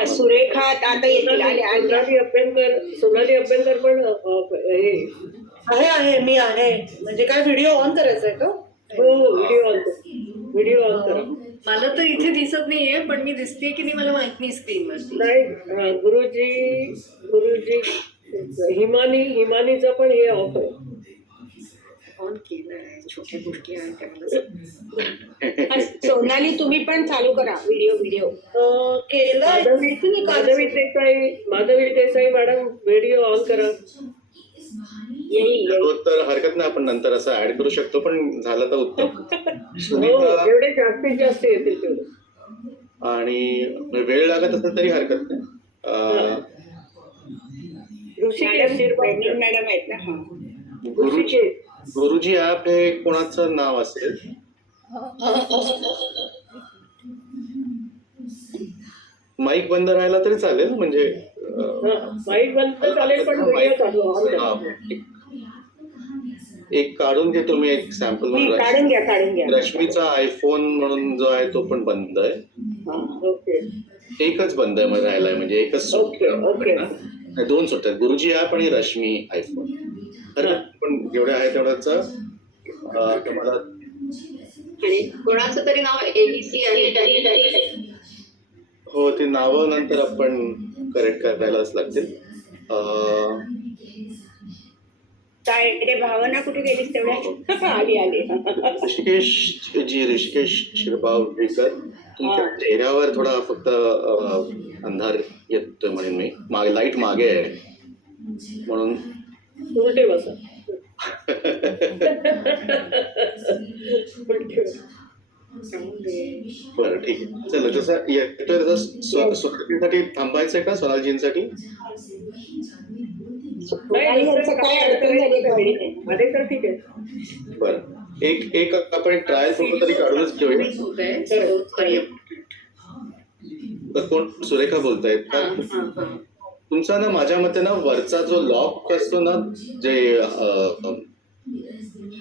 सुरेखा आता येतील. सोनाली अभ्यंकर पण हे आहे मी आहे. म्हणजे काय व्हिडिओ ऑन करायचा आहे का? हो, व्हिडिओ ऑन करा. मला तर इथे दिसत नाहीये पण मी दिसते की नाही मला माहित नाही स्क्रीनवरती. नाही, गुरुजी हिमानीचं पण हे ऑफ आहे. ऑन केलं आहे, छोट्या गोष्टी आहेत. सोनाली तुम्ही पण चालू करा video. Madhavi Desai madam video on करा. तर हरकत नाही, आपण नंतर असं ऍड करू शकतो, पण झालं तर उत्तम. जेवढे जास्तीत जास्त येतील तेवढे. आणि वेळ लागत असेल तरी हरकत नाही. मॅडम आहेत ना. गुरुजी ऍप हे कोणाचं नाव असेल? माईक बंद राहिला तरी चालेल, म्हणजे माईक बंद चालेल पण व्हिडिओ चालू. एक काढून घे तुम्ही, एक सॅम्पल काढून घ्या. रश्मीचा आयफोन म्हणून जो आहे तो पण बंद आहे. ओके, एकच बंद आहे मध्ये राहिलाय, म्हणजे एकच सुट. 2 सुट आहेत, गुरुजी ऍप आणि रश्मी आयफोन. पण जेवढे आहे तेवढ्याच तुम्हाला. आणि कोणाचं तरी नाव एबीसी आहे. हो, ती नावं नंतर आपण करेक्ट करायलाच लागतील. काय रे भावना कुठे गेलीस तेवढ्या? आली. ऋषिकेश शिरबावकर, तुमच्या चेहऱ्यावर थोडा फक्त अंधार येतोय म्हणून मी लाईट मागे आहे म्हणून उलटे बसा. बरं, ठीक आहे. चला, जसं येतोय तसं सोनालीसाठी थांबायचंय का? सोनालजींसाठी आणि ह्यांचं काय अडचण झाली का घडीने? आले तर ठीक आहे. बरं, एक आपण ट्रायल फोटो तरी काढूनच घेऊया. तर कोण सुरेखा बोलतायत का? तुमचा ना माझ्या मते ना वरचा जो लॉक असतो ना, जे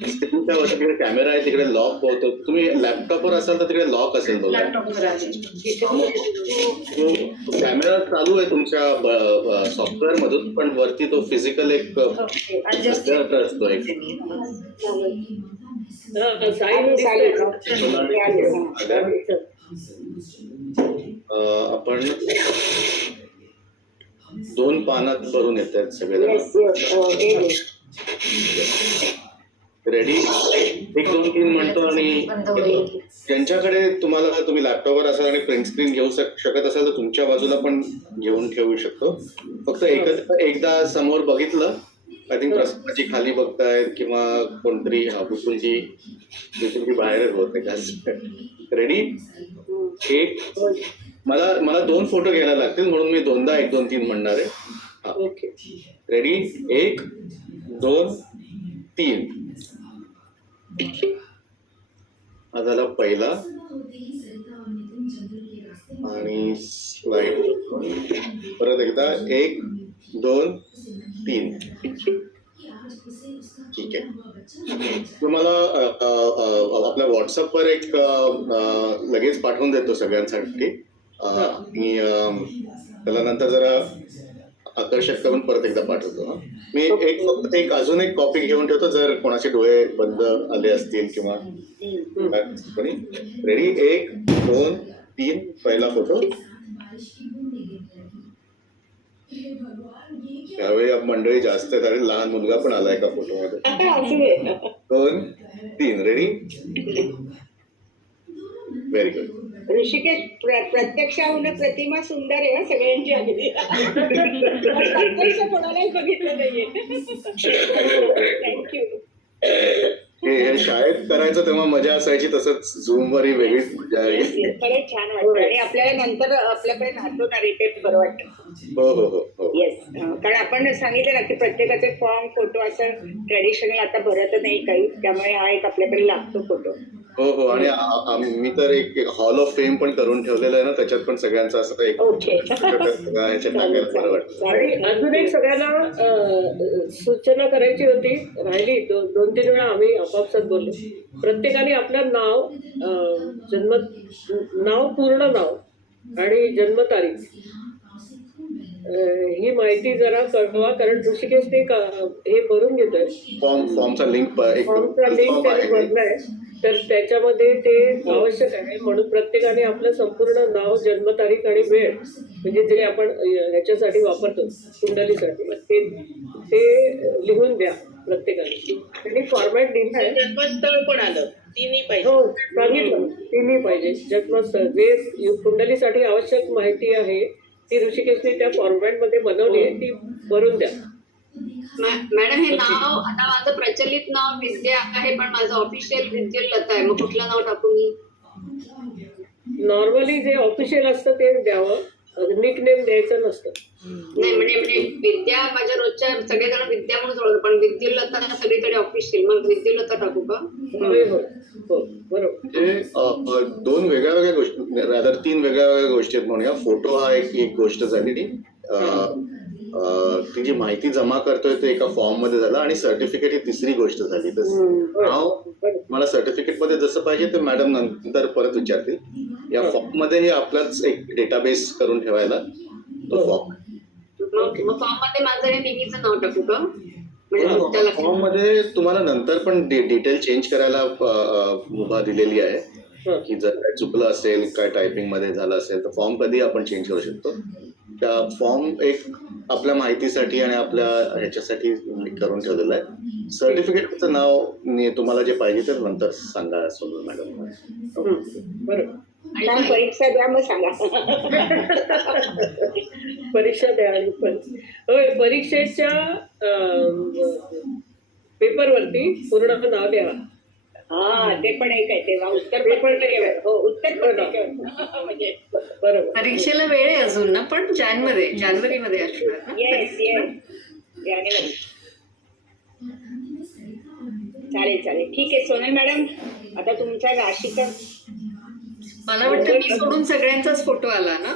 स्क्रीनच्या वर तिकडे कॅमेरा आहे तिकडे लॉक होतो. तुम्ही लॅपटॉपवर असाल तर तिकडे लॉक असेल बघा. कॅमेरा चालू आहे तुमच्या सॉफ्टवेअर मधून, पण वरती तो फिजिकल एक असतो एक. आपण 2 पानात भरून येत आहेत सगळे. रेडी, 1 2 3 म्हणतो आणि ज्यांच्याकडे तुम्ही लॅपटॉपवर असाल आणि प्रिंट स्क्रीन घेऊ शकत असाल तर तुमच्या बाजूला पण घेऊन ठेवू शकतो. फक्त एकदा समोर बघितलं, आय थिंक प्रसन्नाची खाली बघतायत किंवा कोणतरी बिलकुल बाहेरच होत आहे. रेडी, मला 2 फोटो घ्यायला लागतील म्हणून मी 2दा 1 2 3 म्हणणार आहे. Okay, ready, 1 2 3. हा झाला पहिला आणि स्लाइड. परत एकदा 1 2 3. ठीक आहे. तुम्हाला आपल्या व्हॉट्सअपवर एक लगेच पाठवून देतो सगळ्यांसाठी. आणि त्याला नंतर जरा आकर्षक करून परत एकदा पाठवतो. मी फक्त अजून एक कॉपी घेऊन ठेवतो जर कोणाचे डोळे बंद आले असतील किंवा. रेडी, 1 2 3. पहिला फोटो. यावेळी मंडळी जास्त आहेत आणि लहान मुलगा पण आलाय का फोटो मध्ये. 2 3. Ready, very good. ऋषिकेश, प्रत्यक्षाहून प्रतिमा सुंदर आहे सगळ्यांची. अगदी प्रत्यक्ष कोणालाही बघितलं नाहीये. थँक्यू. हे शाळेत करायचं तेव्हा मजा असायची, तसंच झूम वरही वेगळीच मजा आहे. खरंच छान वाटतं आणि आपल्याला नंतर आपल्याकडे नातू नरेटिव्ह बरं वाटतं. हो. येस, कारण आपण सांगितलं ना की प्रत्येकाचे फॉर्म फोटो असं ट्रेडिशनल आता भरत नाही काही, त्यामुळे हा एक आपल्याकडे लागतो फोटो. हो. आणि मी तर एक हॉल ऑफ फेम पण करून ठेवलेलं आहे ना, त्याच्यात पण सगळ्यांचं असं एक ह्याच्यात टाकायला बरं वाटतं. आणि अजून एक सगळ्यांना सूचना करायची होती, राहिली. 2-3 वेळा आम्ही आपापसात बोललो. प्रत्येकाने आपलं नाव, पूर्ण नाव आणि जन्मतारीख ही माहिती जरा कळवा, कारण ऋषिकेश ते हे भरून घेतोय. फॉर्मचा लिंक त्याने भरलाय, तर त्याच्यामध्ये ते आवश्यक आहे. म्हणून प्रत्येकाने आपलं संपूर्ण नाव, जन्मतारीख आणि वेळ, म्हणजे जे आपण ह्याच्यासाठी वापरतो कुंडलीसाठी, ते लिहून द्या प्रत्येकाने. त्यांनी फॉर्मॅट दिलाय. जन्मस्थळ पण आलं, तिन्ही पाहिजे. हो, सांगितलं, तिन्ही पाहिजे. जन्मस्थळ, जे कुंडलीसाठी आवश्यक माहिती आहे ती ऋषिकेशने त्या फॉर्मॅटमध्ये बनवली आहे, ती भरून द्या. मॅडम, हे नाव आता माझं प्रचलित नाव विद्या आहे, पण माझं ऑफिशियल विद्युल लता आहे. मग कुठलं नाव टाकू मी? नॉर्मली जे ऑफिशियल असतं ते द्यावं, निक नेम द्यायचं नसतं. नाही, म्हणजे विद्या माझ्या रोजच्या सगळेजण विद्या म्हणून ओळखतात, पण विद्युल लता सगळीकडे ऑफिशियल. मग विद्युल लता टाकू का? हो, बरोबर. 2 वेगळ्या गोष्टी, रादर 3 वेगळ्या गोष्टी आहेत म्हणूया. फोटो हा एक गोष्ट झाली, ती जी माहिती जमा करतोय ते एका फॉर्म मध्ये झालं, आणि सर्टिफिकेट ही तिसरी गोष्ट झाली. नाव मला सर्टिफिकेट मध्ये जसं पाहिजे ते मॅडम नंतर परत विचारतील. या फॉर्म मध्ये हे आपलाच एक डेटाबेस करून ठेवायला तो फॉर्म. मग फॉर्म मध्ये माझं हे नेहमीचं नाव टाकू का? म्हणजे फॉर्म मध्ये तुम्हाला नंतर पण डिटेल चेंज करायला मुभा दिलेली आहे, की जर काय चुकलं असेल, काय टायपिंग मध्ये झालं असेल तर फॉर्म कधी आपण चेंज करू शकतो. त्या फॉर्म एक आपल्या माहितीसाठी आणि आपल्या ह्याच्यासाठी करून ठेवलेलं आहे. सर्टिफिकेटचं नाव तुम्हाला जे पाहिजे ते नंतर सांगा सोनल मॅडम. बरोबर. परीक्षा द्या मग सांगा. परीक्षा द्या. आणि होय, परीक्षेच्या पेपरवरती पूर्ण नाव द्यावा. ते पण एक आहे, तेव्हा उत्तर म्हणजे बरोबर. परीक्षेला वेळ आहे अजून ना, पण जानेवारीमध्ये असणार. येस. जानेवारी. चालेल चालेल, ठीक आहे सोनल मॅडम. आता तुमच्या राशीचा मला वाटतं मी सोडून सगळ्यांचाच फोटो आला ना.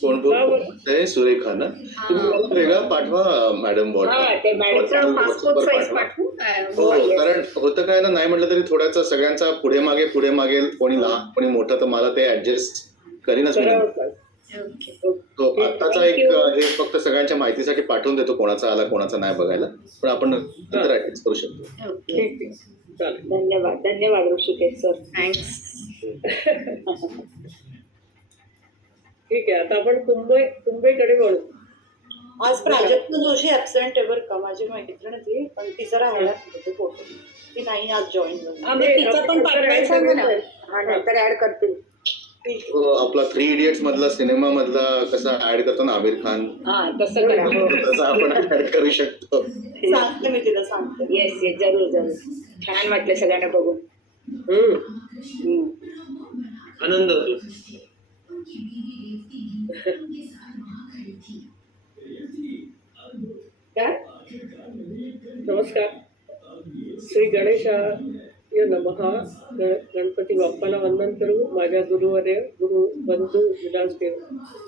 कोण बोलतोय? सुरेखा ना. तुम्ही मला वेगळा पाठवा मॅडम हा, ते मॅडमचा पासपोर्ट साईज पाठवू. हो, कारण होतं काय ना, नाही म्हटलं तरी थोड्याचा सगळ्यांचा पुढे मागे कोणी लहान कोणी मोठं, तर मला ते ऍडजस्ट करीनच. तो आत्ताचा एक हे फक्त सगळ्यांच्या माहितीसाठी पाठवून देतो, कोणाचा आला कोणाचा नाही बघायला, पण आपण नंतर ऍडजस्ट करू शकतो. ठीक आहे, चालेल. धन्यवाद धन्यवाद ऋषिकेश सर. थँक्स. ठीक आहे, आता आपण कुंभेकडे वळू. आज प्राजक्ता जोशी ऍबसेंट आहे बरं का, माझी मैत्रीण ती, पण ती जरा हळद होते फोटो, ती नाही आज जॉईन झाली. तिचा पण पाठवायला सांगा ना. हा, नंतर ऍड करतील. आपला 3 इडियट्स मधला सिनेमा मधला कसा ऍड करतो ना आमिर खान, हा, तसं करा. हो. तसं आपण ऍड करू शकतो. सांगते मी तिला, सांगते. येस येस, जरूर जरूर. छान वाटलं सगळ्यांना बघून. आनंद होतो. काय? नमस्कार. श्री गणेशाय नमः. गणपती बाप्पाला वंदन करू. माझ्या गुरुवर्य गुरु बंधू विलासदेव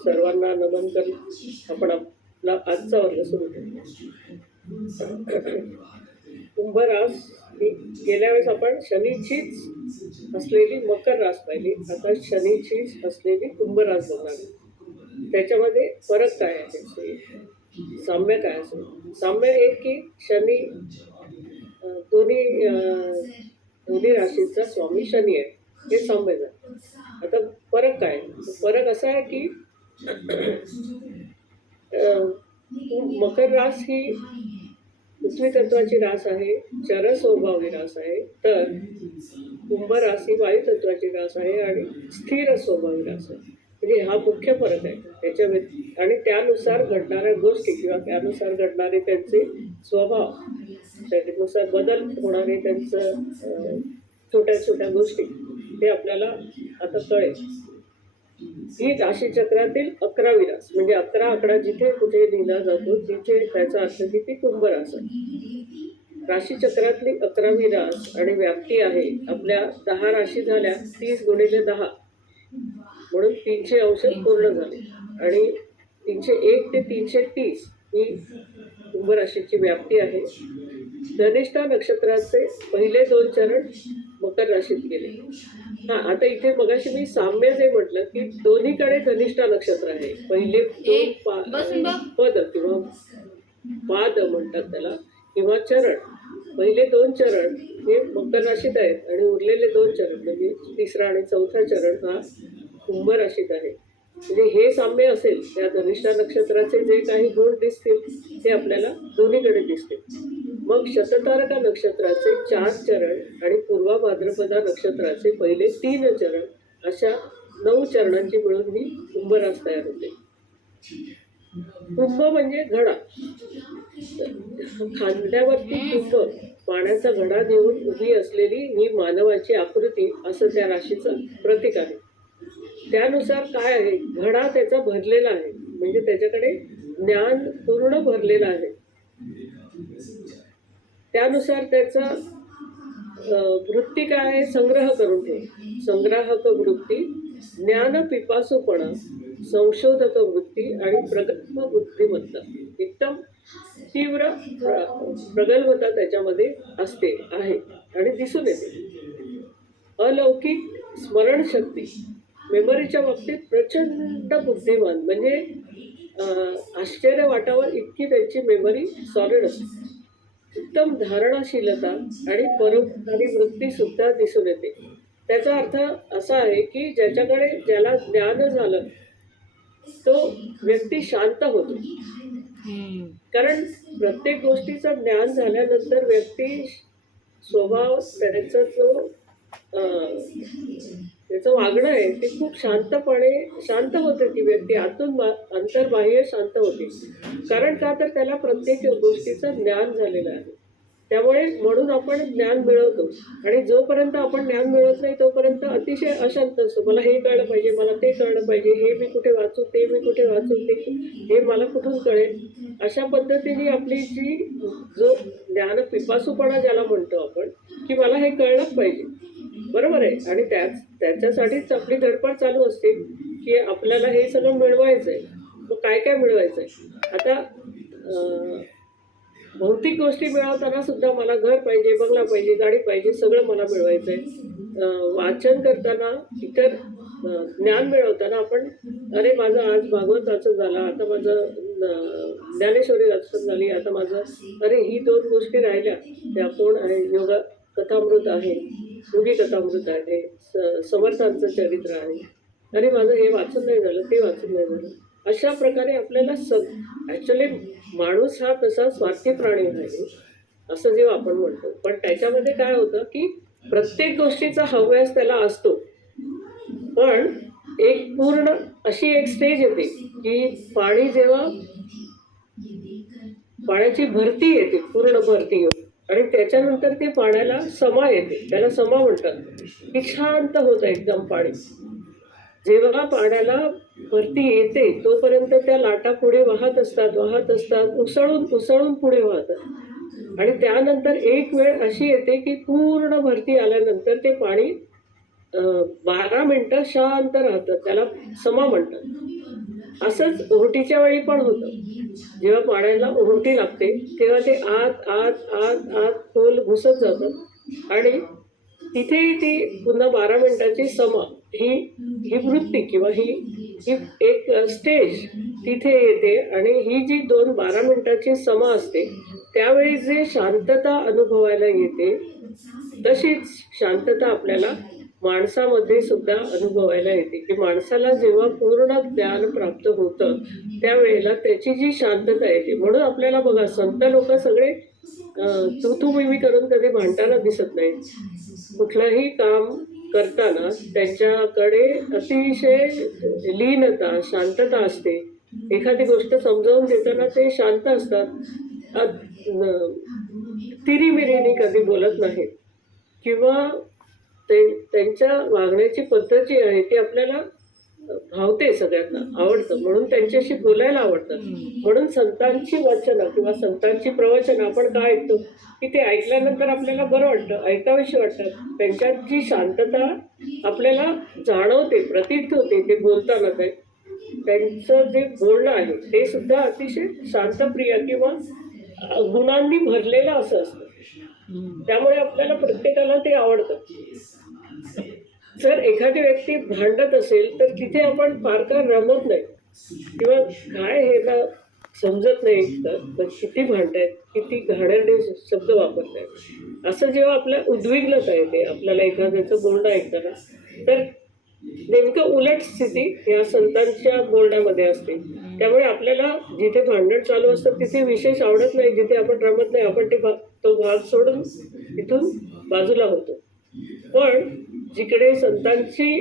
सर्वांना नमन करू. आपण आपला आजचा वर्ग सुरू करू. कुंभ रास ही गेल्या वेळेस आपण शनीचीच असलेली मकर रास पाहिली, आता शनीचीच असलेली कुंभ रास बघणार. त्याच्यामध्ये फरक काय आहे, साम्य काय असेल? साम्य एक की शनी दोन्ही राशीचा स्वामी शनी आहे, हे साम्य झालं. आता फरक काय? फरक असा आहे की मकर रास ही पृथ्वी तत्वाची रास आहे, चर स्वभावी रास आहे, तर कुंभ रास ही वायू तत्वाची रास आहे आणि स्थिर स्वभावी रास आहे. म्हणजे हा मुख्य फरक आहे त्याच्या आणि त्यानुसार घडणाऱ्या गोष्टी किंवा त्यानुसार घडणारे त्यांचे स्वभाव, त्यानुसार बदल होणारे त्यांचं छोट्या छोट्या गोष्टी, ते आपल्याला आता कळेल. ही राशीचक्रातील 11वी रास, म्हणजे 11 आकडा जिथे कुठे लिहिला जातो तिथे त्याचा अर्थ की ती कुंभ रास आहे. राशीचक्रातली 11वी रास आणि व्याप्ती आहे आपल्या 10 राशी झाल्या, 30 × 10 म्हणून 300 अंश पूर्ण झाले आणि 301 ते 330 ही कुंभ राशीची व्याप्ती आहे. धनिष्ठा नक्षत्राचे पहिले 2 चरण मकर राशीत गेले. हा, आता इथे मगाशी मी साम्य जे म्हटलं की दोन्हीकडे धनिष्ठा नक्षत्र आहे. पहिले 2 पद किंवा पाद म्हणतात त्याला, किंवा चरण, पहिले 2 चरण हे मकर राशीत आहेत आणि उरलेले 2 चरण म्हणजे 3रा आणि 4था चरण हा कुंभ राशीत आहे. म्हणजे हे साम्य असेल, त्या धनिष्ठा नक्षत्राचे जे काही गुण दिसतील ते आपल्याला दोन्हीकडे दिसतील. मग शततारका नक्षत्राचे 4 चरण आणि पूर्वा भाद्रपदा नक्षत्राचे पहिले 3 चरण, अशा 9 चरणांची मिळून ही कुंभ रास तयार होते. कुंभ म्हणजे घडा, खांद्यावरती कुंभ, पाण्याचा घडा घेऊन उभी असलेली ही मानवाची आकृती, असं त्या राशीचं प्रतीक आहे. त्यानुसार काय आहे, घडा त्याचा भरलेला आहे, म्हणजे त्याच्याकडे ज्ञान पूर्ण भरलेलं आहे. त्यानुसार त्याचा वृत्ती काय आहे, संग्रह करून ठेव, संग्राहक वृत्ती, ज्ञान पिपासूपणा, संशोधक वृत्ती आणि प्रगल्भ बुद्धिमत्ता, एकदम तीव्र प्रगल्भता त्याच्यामध्ये असते आहे आणि दिसून येते. अलौकिक स्मरणशक्ती, मेमरीच्या बाबतीत प्रचंड बुद्धिमान, म्हणजे आश्चर्य वाटावर इतकी त्यांची मेमरी सॉलिड असते. उत्तम धारणाशीलता आणि परोपकारी वृत्ती सुद्धा दिसून येते. त्याचा अर्थ असा आहे की ज्याला ज्ञान झालं तो व्यक्ती शांत होतो, कारण प्रत्येक गोष्टीचं ज्ञान झाल्यानंतर व्यक्ती स्वभाव त्याचं वागणं आहे ते खूप शांत होते. ती व्यक्ती आतून अंतर्बाह्य शांत होते. कारण का तर त्याला प्रत्येक गोष्टीचं ज्ञान झालेलं आहे. त्यामुळे म्हणून आपण ज्ञान मिळवतो आणि जोपर्यंत आपण ज्ञान मिळवत नाही तोपर्यंत अतिशय अशांत असतो. मला हे कळलं पाहिजे, मला ते कळलं पाहिजे, हे मी कुठे वाचू, ते मी कुठे वाचू, ते हे मला कुठून कळेल. अशा पद्धतीने आपली जी जो ज्ञान पिपासूपणा ज्याला म्हणतो आपण, की मला हे कळलंच पाहिजे, बरोबर आहे. आणि त्याच्यासाठीच आपली धडपड चालू असते की आपल्याला हे सगळं मिळवायचं आहे. मग काय काय मिळवायचं आहे. आता भौतिक गोष्टी मिळवताना सुद्धा मला घर पाहिजे, बंगला पाहिजे, गाडी पाहिजे, सगळं मला मिळवायचं आहे. वाचन करताना इतर ज्ञान मिळवताना आपण अरे माझं आज भागवत वाचन झालं, आता माझं ज्ञानेश्वरी वाचन झाली, आता माझं अरे ही 2 गोष्टी राहिल्या त्या कोण आहे, योगा कथामृत आहे, योगी कथामृत आहे, समर्थांचं चरित्र आहे, अरे माझं हे वाचून नाही झालं, ते वाचून नाही झालं. अशा प्रकारे आपल्याला ॲक्च्युली माणूस हा तसा स्वार्थी प्राणी आहे असं जेव्हा आपण म्हणतो, पण त्याच्यामध्ये काय होतं की प्रत्येक गोष्टीचा हव्यास त्याला असतो. पण एक पूर्ण अशी एक स्टेज येते की पाणी जेव्हा पाण्याची भरती येते, पूर्ण भरती होते आणि त्याच्यानंतर ते पाण्याला समा येते, त्याला समा म्हणतात की शांत होतं एकदम पाणी. जेव्हा पाण्याला भरती येते तोपर्यंत त्या लाटा पुढे वाहत असतात, उसळून पुढे वाहतात आणि त्यानंतर एक वेळ अशी येते की पूर्ण भरती आल्यानंतर ते पाणी 12 मिनिटं शांत राहतं, त्याला समा म्हणतात. असंच ओहोटीच्या वेळी पण होतं. जेव्हा पाण्याला ओहोटी लागते तेव्हा ते आत आत आत आत खोल घुसत जातं आणि तिथेही ती पुन्हा 12 मिनिटाची समा ही वृत्ती किंवा ही एक स्टेज तिथे येते आणि ही जी 12 मिनिटाची समा असते त्यावेळी जे शांतता अनुभवायला येते तशीच शांतता आपल्याला माणसामध्ये सुद्धा अनुभवायला येते की माणसाला जेव्हा पूर्ण ज्ञान प्राप्त होतं त्यावेळेला त्याची जी शांतता येते. म्हणून आपल्याला बघा संत लोक सगळे तू मी करून कधी भांडताना दिसत नाही. कुठलंही काम करताना त्यांच्याकडे अतिशय लीनता शांतता असते. एखादी गोष्ट समजावून देताना ते शांत असतात, तिरीमिरीने कधी बोलत नाहीत किंवा त्यांच्या वागण्याची पद्धत जी आहे ती आपल्याला भावते, सगळ्यांना आवडतं, म्हणून त्यांच्याशी बोलायला आवडतं. म्हणून संतांची वचनं किंवा संतांची प्रवचनं आपण काय ऐकतो की ते ऐकल्यानंतर आपल्याला बरं वाटतं, ऐकावीशी वाटतं. त्यांच्यात जी शांतता आपल्याला जाणवते, प्रतीत होते ते बोलताना, त्यांचं जे बोलणं आहे ते सुद्धा अतिशय शांतप्रिय किंवा गुणांनी भरलेलं असं असतं. त्यामुळे आपल्याला प्रत्येकाला ते आवडतं. जर एखादी व्यक्ती भांडत असेल तर तिथे आपण फार का रमत नाही किंवा काय हे ना समजत नाही तर किती भांडतायत, किती घाणेरडे शब्द वापरतायत, असं जेव्हा आपल्या उद्विग्नता येते आपल्याला एखाद्याचं बोलणं ऐकताना, तर नेमकं उलट स्थिती या संतांच्या बोलण्यामध्ये असते. त्यामुळे आपल्याला जिथे भांडण चालू असतं तिथे विशेष आवडत नाही, जिथे आपण रमत नाही आपण तो भाग सोडून तिथून बाजूला होतो. पण जिकडे संतांची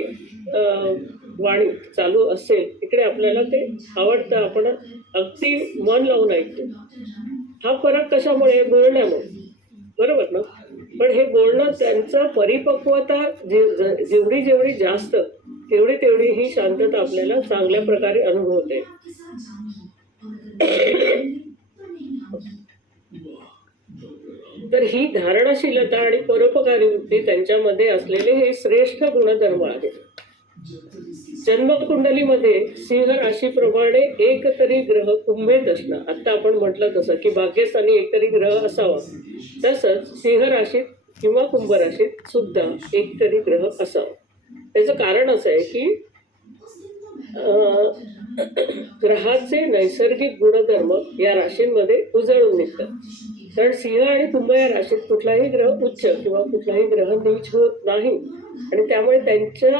वाणी चालू असेल तिकडे आपल्याला ते आवडतं, आपण अगदी मन लावून ऐकतो. हा फरक कशामुळे? बोलण्यामुळे, बरोबर ना. पण हे बोलणं त्यांचं परिपक्वता जेवढी जास्त तेवढी ही शांतता आपल्याला चांगल्या प्रकारे अनुभवते. तर ही धारणशीलता आणि परोपकारी वृत्ती त्यांच्यामध्ये असलेले हे श्रेष्ठ गुणधर्म आहेत. जन्मकुंडलीमध्ये सिंह राशीप्रमाणे एक तरी ग्रह कुंभेत असणं, आता आपण म्हटलं तसं की भाग्यस्थानी एक तरी ग्रह असावा, तसंच सिंह राशीत किंवा कुंभ राशीत सुद्धा एक तरी ग्रह असावा. त्याचं कारण असं आहे की ग्रहाचे नैसर्गिक गुणधर्म या राशींमध्ये उजळून निघतात. कारण सिंह आणि कुंभ या राशीत कुठलाही ग्रह उच्च किंवा कुठलाही ग्रह नीच होत नाही आणि त्यामुळे त्यांच्या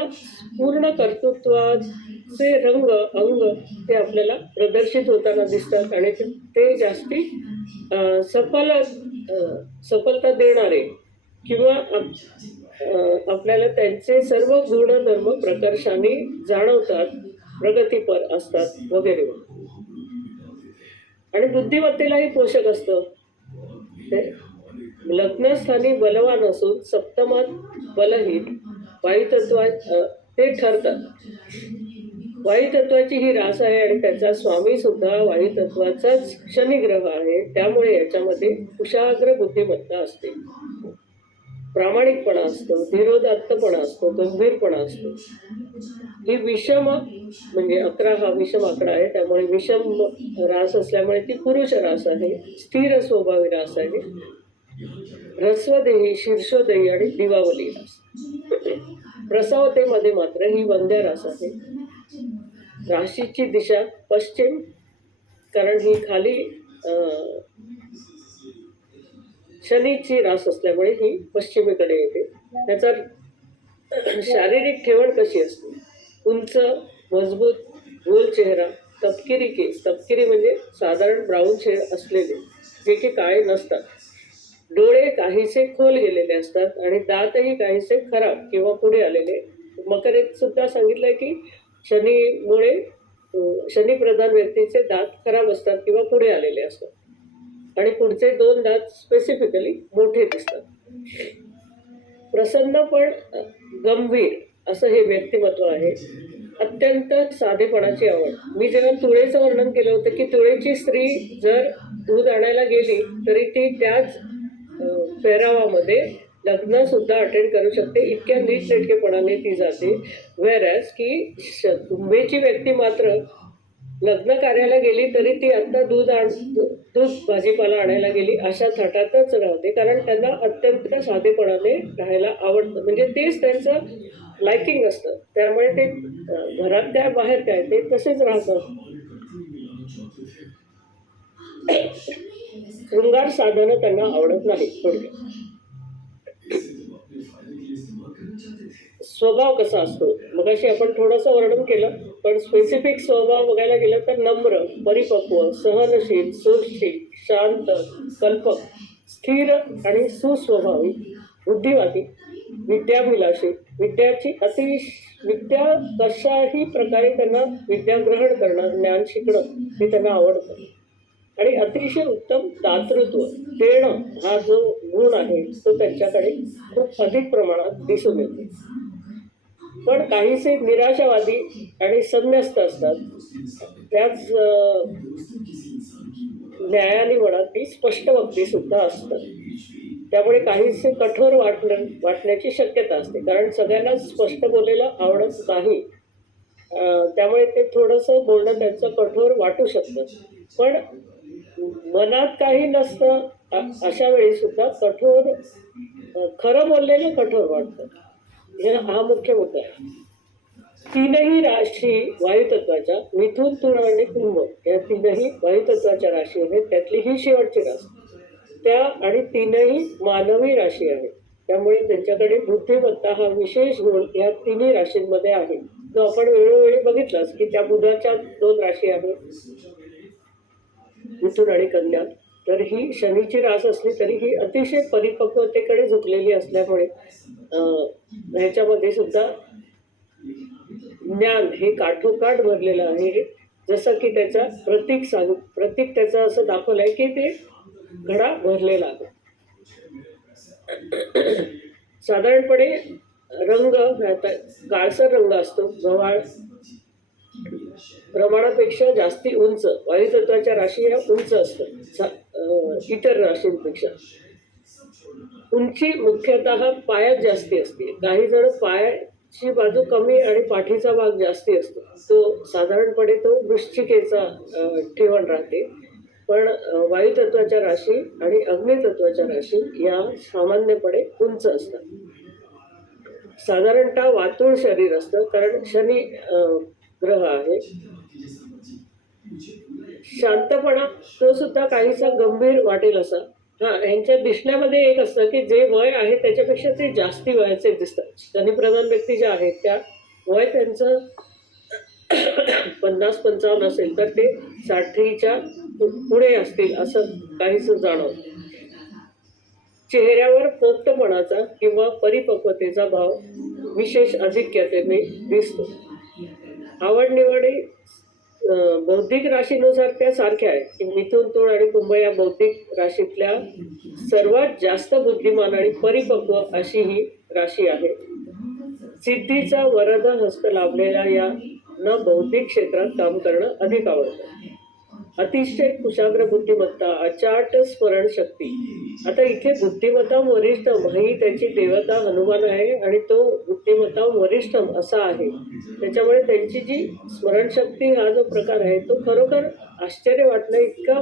पूर्ण कर्तृत्वाचे रंग अंग ते आपल्याला प्रदर्शित होताना दिसतात आणि ते जास्ती सफलता देणारे किंवा आपल्याला त्यांचे सर्व गुणधर्म प्रकर्षाने जाणवतात, प्रगतीपर असतात वगैरे. आणि बुद्धिमत्तेलाही पोषक असतं. लग्नस्थानी बलवान असून सप्तमात बलहीन वायुतत्वा ते ठरतात. वायुतत्वाची ही रास आहे आणि त्याचा स्वामी सुद्धा वायुतत्वाचाच शनिग्रह आहे. त्यामुळे याच्यामध्ये कुशाग्र बुद्धिमत्ता असते, प्रामाणिकपणा असतो, धीरोदात्तपणा असतो, गंभीरपणा असतो. ही विषम म्हणजे 11 हा विषम आकडा आहे, त्यामुळे विषम रास असल्यामुळे ती पुरुष रास आहे. स्थिर स्वभावी रास आहे. ह्रस्वदेही, शीर्षोदेही आणि दिवावली रास. प्रसावतेमध्ये मात्र ही वंध्या रास आहे. राशीची दिशा पश्चिम, कारण ही खाली शनीची रास असल्यामुळे ही पश्चिमेकडे येते. त्याचा शारीरिक ठेवण कशी असते? उंच, मजबूत, गोल चेहरा, तपकिरी केस, तपकिरी म्हणजे साधारण ब्राऊन शेड असलेले, जे की काळे नसतात. डोळे काहीसे खोल गेलेले असतात आणि दातही काहीसे खराब किंवा पुढे आलेले. मकरेत सुद्धा सांगितलंय की शनीमुळे शनीप्रधान व्यक्तीचे दात खराब असतात किंवा पुढे आलेले असतात आणि पुढचे 2 दात स्पेसिफिकली मोठे दिसतात. प्रसन्न पण गंभीर असं हे व्यक्तिमत्व आहे. अत्यंत साधेपणाची आवड. मी जेव्हा तुळेचं वर्णन केलं होतं की तुळेची स्त्री जर दूध आणायला गेली तरी ती त्याच पेहरावामध्ये लग्न सुद्धा अटेंड करू शकते, इतक्या नीटनेटकेपणाने ती जाते. व्हेरॅज की कुंभेची व्यक्ती मात्र लग्न कार्याला गेली तरी ती आता दूध भाजीपाला आणायला गेली अशा थाटातच राहते, कारण त्यांना अत्यंत साधेपणाने राहायला आवडतं. म्हणजे तेच त्यांचं लायकिंग असतं, त्यामुळे ते घरात काय बाहेर काय ते तसेच राहतात. शृंगार साधनं त्यांना आवडत नाही. थोडक्यात स्वभाव कसा असतो मगाशी आपण थोडंसं वर्णन केलं, पण स्पेसिफिक स्वभाव बघायला गेलं तर नम्र, परिपक्व, सहनशील, सुरक्षित, शांत, कल्पक, स्थिर आणि सुस्वभावी, बुद्धिवादी, विद्याभिलाषी, विद्या कशाही प्रकारे त्यांना विद्या ग्रहण करणं, ज्ञान शिकणं हे त्यांना आवडतं. आणि अतिशय उत्तम दातृत्व देणं हा जो गुण आहे तो त्यांच्याकडे खूप अधिक प्रमाणात दिसून येतो. पण काहीसे निराशावादी आणि संन्यस्त असतात. त्याच न्यायाने म्हणा ती स्पष्ट वक्ती सुद्धा असतात. त्यामुळे काहीसे कठोर वाटण्याची शक्यता असते, कारण सगळ्यांना स्पष्ट बोलायला आवडत नाही. त्यामुळे ते थोडंसं बोलणं त्यांचं कठोर वाटू शकतं. पण मनात काही नसतं अशा वेळी सुद्धा कठोर, खरं बोललेलं कठोर वाटतं. हा मुख्य मुद्दा आहे. 3ही राशी वायुतत्वाच्या मिथुन, तुळ आणि कुंभ या 3ही वायुतत्वाच्या राशी आहेत. त्यातली ही शेवटची राशी त्या आणि 3ही मानवी राशी आहे. त्यामुळे त्यांच्याकडे बुद्धिमत्ता हा विशेष गुण या 3ही राशींमध्ये आहे, जो आपण वेळोवेळी बघितलाच की त्या बुधाच्या 2 राशी आहेत, मिथुन आणि कन्या. तर ही शनीची रास असली तरी ही अतिशय परिपक्वतेकडे झुकलेली असल्यामुळे ह्याच्यामध्ये सुद्धा ज्ञान हे काठोकाठ भरलेलं आहे. जसं की त्याचा प्रतीक त्याचं असं दाखवलं आहे की ते घडा भरलेला आहे. साधारणपणे रंग काळसर रंग असतो, गव्हाळ, प्रमाणापेक्षा जास्ती उंच. वायुतत्वाच्या राशी ह्या उंच असतात इतर राशींपेक्षा. उंची मुख्यतः पायात जास्ती असते. काही जण पायाची बाजू कमी आणि पाठीचा भाग जास्ती असतो. तो साधारणपणे तो वृश्चिकेचा ठेवण राहते. पण वायुतत्वाच्या राशी आणि अग्नितत्वाच्या राशी या सामान्यपणे उंच असतात. साधारणतः वातुळ शरीर असतं, कारण शनी ग्रह आहे. शांतपणा तो सुद्धा काहीसा गंभीर वाटेल असा. यांच्या दिसण्यामध्ये एक असतं की जे वय आहे त्याच्यापेक्षा ते जास्ती वयाचे दिसतात. शनिप्रधान व्यक्ती ज्या आहेत त्या वय त्यांचं 50-55 असेल तर ते 60च्या पुढे असतील असं काहीसं जाणवतं. चेहऱ्यावर पोक्तपणाचा किंवा परिपक्वतेचा भाव विशेष अधिक्यतेने दिसतो. आवडनिवडी बौद्धिक राशीनुसार त्या सारख्या आहेत की मिथुन, तुळ आणि कुंभ या बौद्धिक राशीतल्या सर्वात जास्त बुद्धिमान आणि परिपक्व अशी ही राशी आहे. सिद्धीचा वरद हस्त लाभलेल्या या न बौद्धिक क्षेत्रात काम करणं अधिक आवडतं. अतिशय कुशाग्र बुद्धिमत्ता, अचाट स्मरण शक्ती. आता इथे बुद्धिमत्ता वरिष्ठम ही त्याची देवता हनुमान आहे आणि तो बुद्धिमत्ता वरिष्ठम असा आहे. त्याच्यामुळे त्यांची जी स्मरणशक्ती हा जो प्रकार आहे तो खरोखर आश्चर्य वाटणं इतका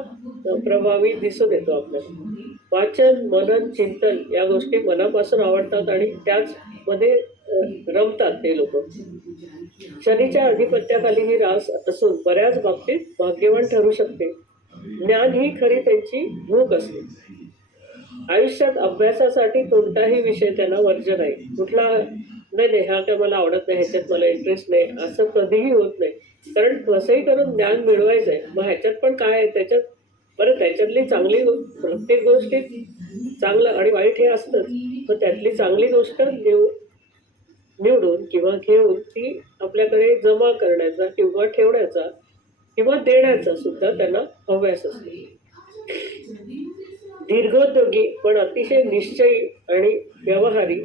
प्रभावी दिसून येतो आपल्याला. वाचन, मनन, चिंतन या गोष्टी मनापासून आवडतात आणि त्याचमध्ये रमतात ते लोक. शनीच्या अधिपत्याखाली ही रास असून बऱ्याच बाबतीत भाग्यवान ठरू शकते. ज्ञान ही खरी त्यांची भूक असते. आयुष्यात अभ्यासासाठी कोणताही विषय त्यांना वर्ज्य नाही. कुठला नाही हा काय मला आवडत नाही, ह्याच्यात मला इंटरेस्ट नाही असं कधीही होत नाही. कारण कसंही करून ज्ञान मिळवायचं आहे. मग ह्याच्यात पण काय आहे, त्याच्यात बरं त्याच्यातली चांगली प्रत्येक गोष्टीत चांगलं आणि वाईट हे असतंच. पण त्यातली चांगली गोष्ट निवडून किंवा घेऊन ती आपल्याकडे जमा करण्याचा किंवा ठेवण्याचा किंवा देण्याचा सुद्धा त्यांना हव्यास असतो. दीर्घोद्योगी पण अतिशय निश्चयी आणि व्यवहारी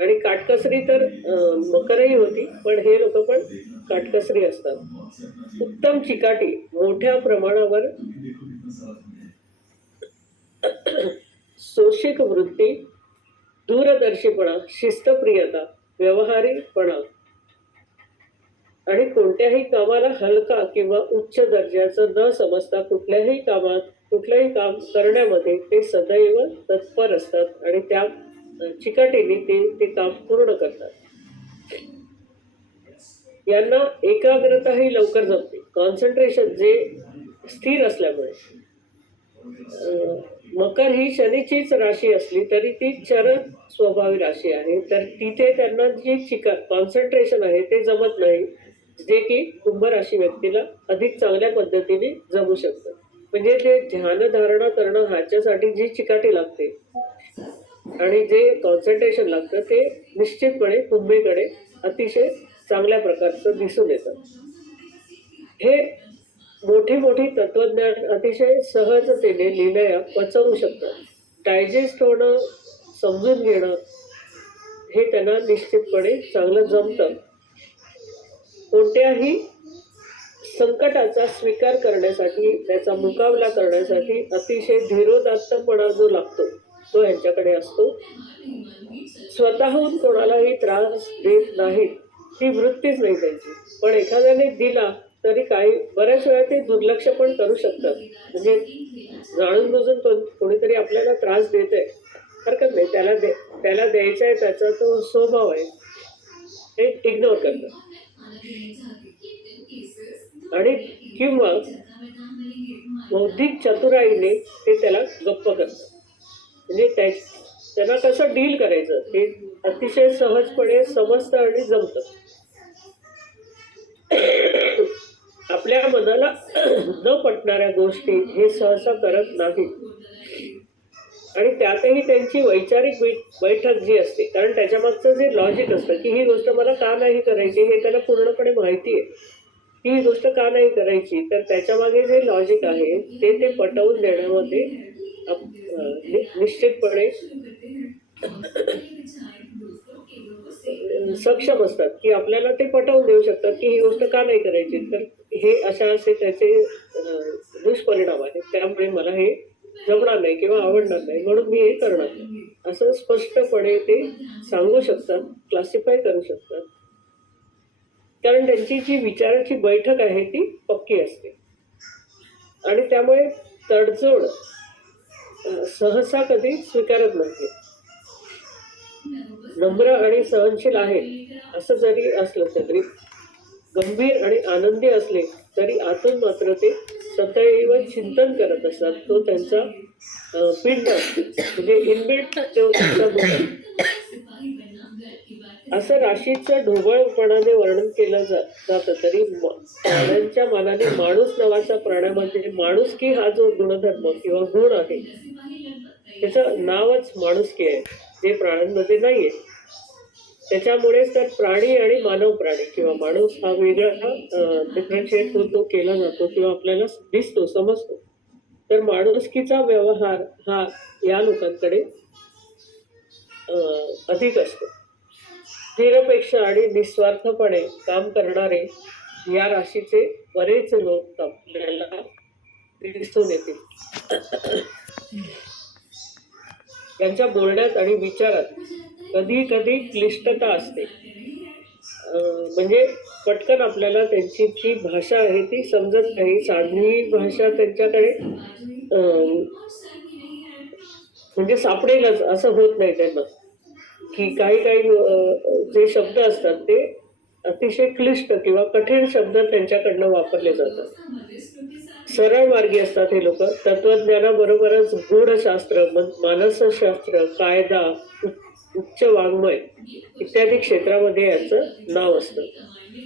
आणि काटकसरी तर मकरही होती, पण हे लोक पण काटकसरी असतात. उत्तम चिकाटी, मोठ्या प्रमाणावर सोशिक वृत्ती, दूरदर्शीपणा, शिस्तप्रियता, व्यवहारीपणा आणि कोणत्याही कामाला हलका किंवा उच्च दर्जाचं न समजता कुठल्याही काम करण्यामध्ये ते सदैव तत्पर असतात आणि त्या चिकाटीने ते काम पूर्ण करतात. यांना एकाग्रताही लवकर जमते. कॉन्सन्ट्रेशन जे स्थिर असल्यामुळे. मकर ही शनीचीच राशी असली तरी ती चर स्वभावी राशी आहे, तर तिथे त्यांना जी कॉन्सन्ट्रेशन आहे ते जमत नाही, जे की कुंभ राशी व्यक्तीला अधिक चांगल्या पद्धतीने जमू शकतं. म्हणजे जे ध्यानधारणा करणं ह्याच्यासाठी जी चिकाटी लागते आणि जे कॉन्सन्ट्रेशन लागतं ते निश्चितपणे कुंभेकडे अतिशय चांगल्या प्रकारचं दिसून येतं. हे मोठी तत्वज्ञान अतिशय सहजतेने लिहिल्या पचवू शकतात. डायजेस्ट होणं, समजून घेणं हे त्यांना निश्चितपणे चांगलं जमतं. कोणत्याही संकटाचा स्वीकार करण्यासाठी, त्याचा मुकाबला करण्यासाठी अतिशय धीरोदात्तपणा जो लागतो तो ह्यांच्याकडे असतो. स्वतःहून कोणालाही त्रास देत नाही ही वृत्तीच नाही त्यांची. पण एखाद्याने दिला तरी बऱ्याच वेळा ते दुर्लक्ष पण करू शकतात. म्हणजे जाणून बुजून कोणीतरी आपल्याला त्रास देत आहे, हरकत नाही, त्याला द्यायचा आहे, त्याचा तो स्वभाव आहे, ते इग्नोर करतात आणि किंवा बौद्धिक चतुराईने ते त्याला गप्प करतात. म्हणजे त्यांना कसं डील करायचं ते अतिशय सहजपणे समजतं आणि जमतं. आपल्या मनाला न पटणाऱ्या गोष्टी हे सहसा करत नाहीत आणि त्यातही त्यांची वैचारिक बैठक जी असते, कारण त्याच्यामागचं जे लॉजिक असतं की ही गोष्ट मला का नाही करायची हे त्याला पूर्णपणे माहिती आहे की ही गोष्ट का नाही करायची, तर त्याच्यामागे जे लॉजिक आहे ते पटवून देण्यामध्ये निश्चितपणे सक्षम असतात की आपल्याला ते पटवून देऊ शकतात की ही गोष्ट का नाही करायची, तर हे असे त्याचे दुष्परिणाम आहेत, त्यामुळे मला हे जमणार नाही किंवा आवडणार नाही म्हणून मी हे करणार नाही असं स्पष्टपणे ते सांगू शकतात, क्लासिफाय करू शकतात. कारण त्यांची जी विचाराची बैठक आहे ती पक्की असते आणि त्यामुळे तडजोड सहसा कधी स्वीकारत नसते. नम्र आणि सहनशील आहे असं जरी असलं तरी, गंभीर आणि आनंदी असले तरी आतून मात्र ते सदैव चिंतन करत असतात. तो त्यांचा पिंड म्हणजे इनबिल्ट असं राशीचं ढोबळपणाने वर्णन केलं जातं. तरी प्राण्यांच्या मानाने माणूस नावाचा प्राण्यामध्ये माणुसकी हा जो गुणधर्म किंवा गुण आहे त्याचं नावच माणुसकी आहे, जे प्राण्यांमध्ये नाहीये. त्याच्यामुळेच तर प्राणी आणि मानव प्राणी किंवा माणूस हा वेगळा डिफरन्शिएट होतो, केला जातो किंवा आपल्याला दिसतो, समजतो. तर माणुसकीचा व्यवहार हा या लोकांकडे अधिक असतो. निरपेक्ष आणि निस्वार्थपणे काम करणारे या राशीचे बरेच लोक आपल्याला दिसून येतील. त्यांच्या बोलण्यात आणि विचारात कधी कधी क्लिष्टता असते. म्हणजे पटकन आपल्याला त्यांची जी भाषा आहे ती समजत नाही. साधी भाषा त्यांच्याकडे म्हणजे सापडेलच असं होत नाही त्यांना, की काही जे शब्द असतात ते अतिशय क्लिष्ट किंवा कठीण शब्द त्यांच्याकडनं वापरले जातात. सरळ मार्गी असतात हे लोक. तत्वज्ञानाबरोबरच गूढशास्त्र, मानसशास्त्र, कायदा, उच्च वाङ्मय इत्यादी क्षेत्रामध्ये याचं नाव असतं.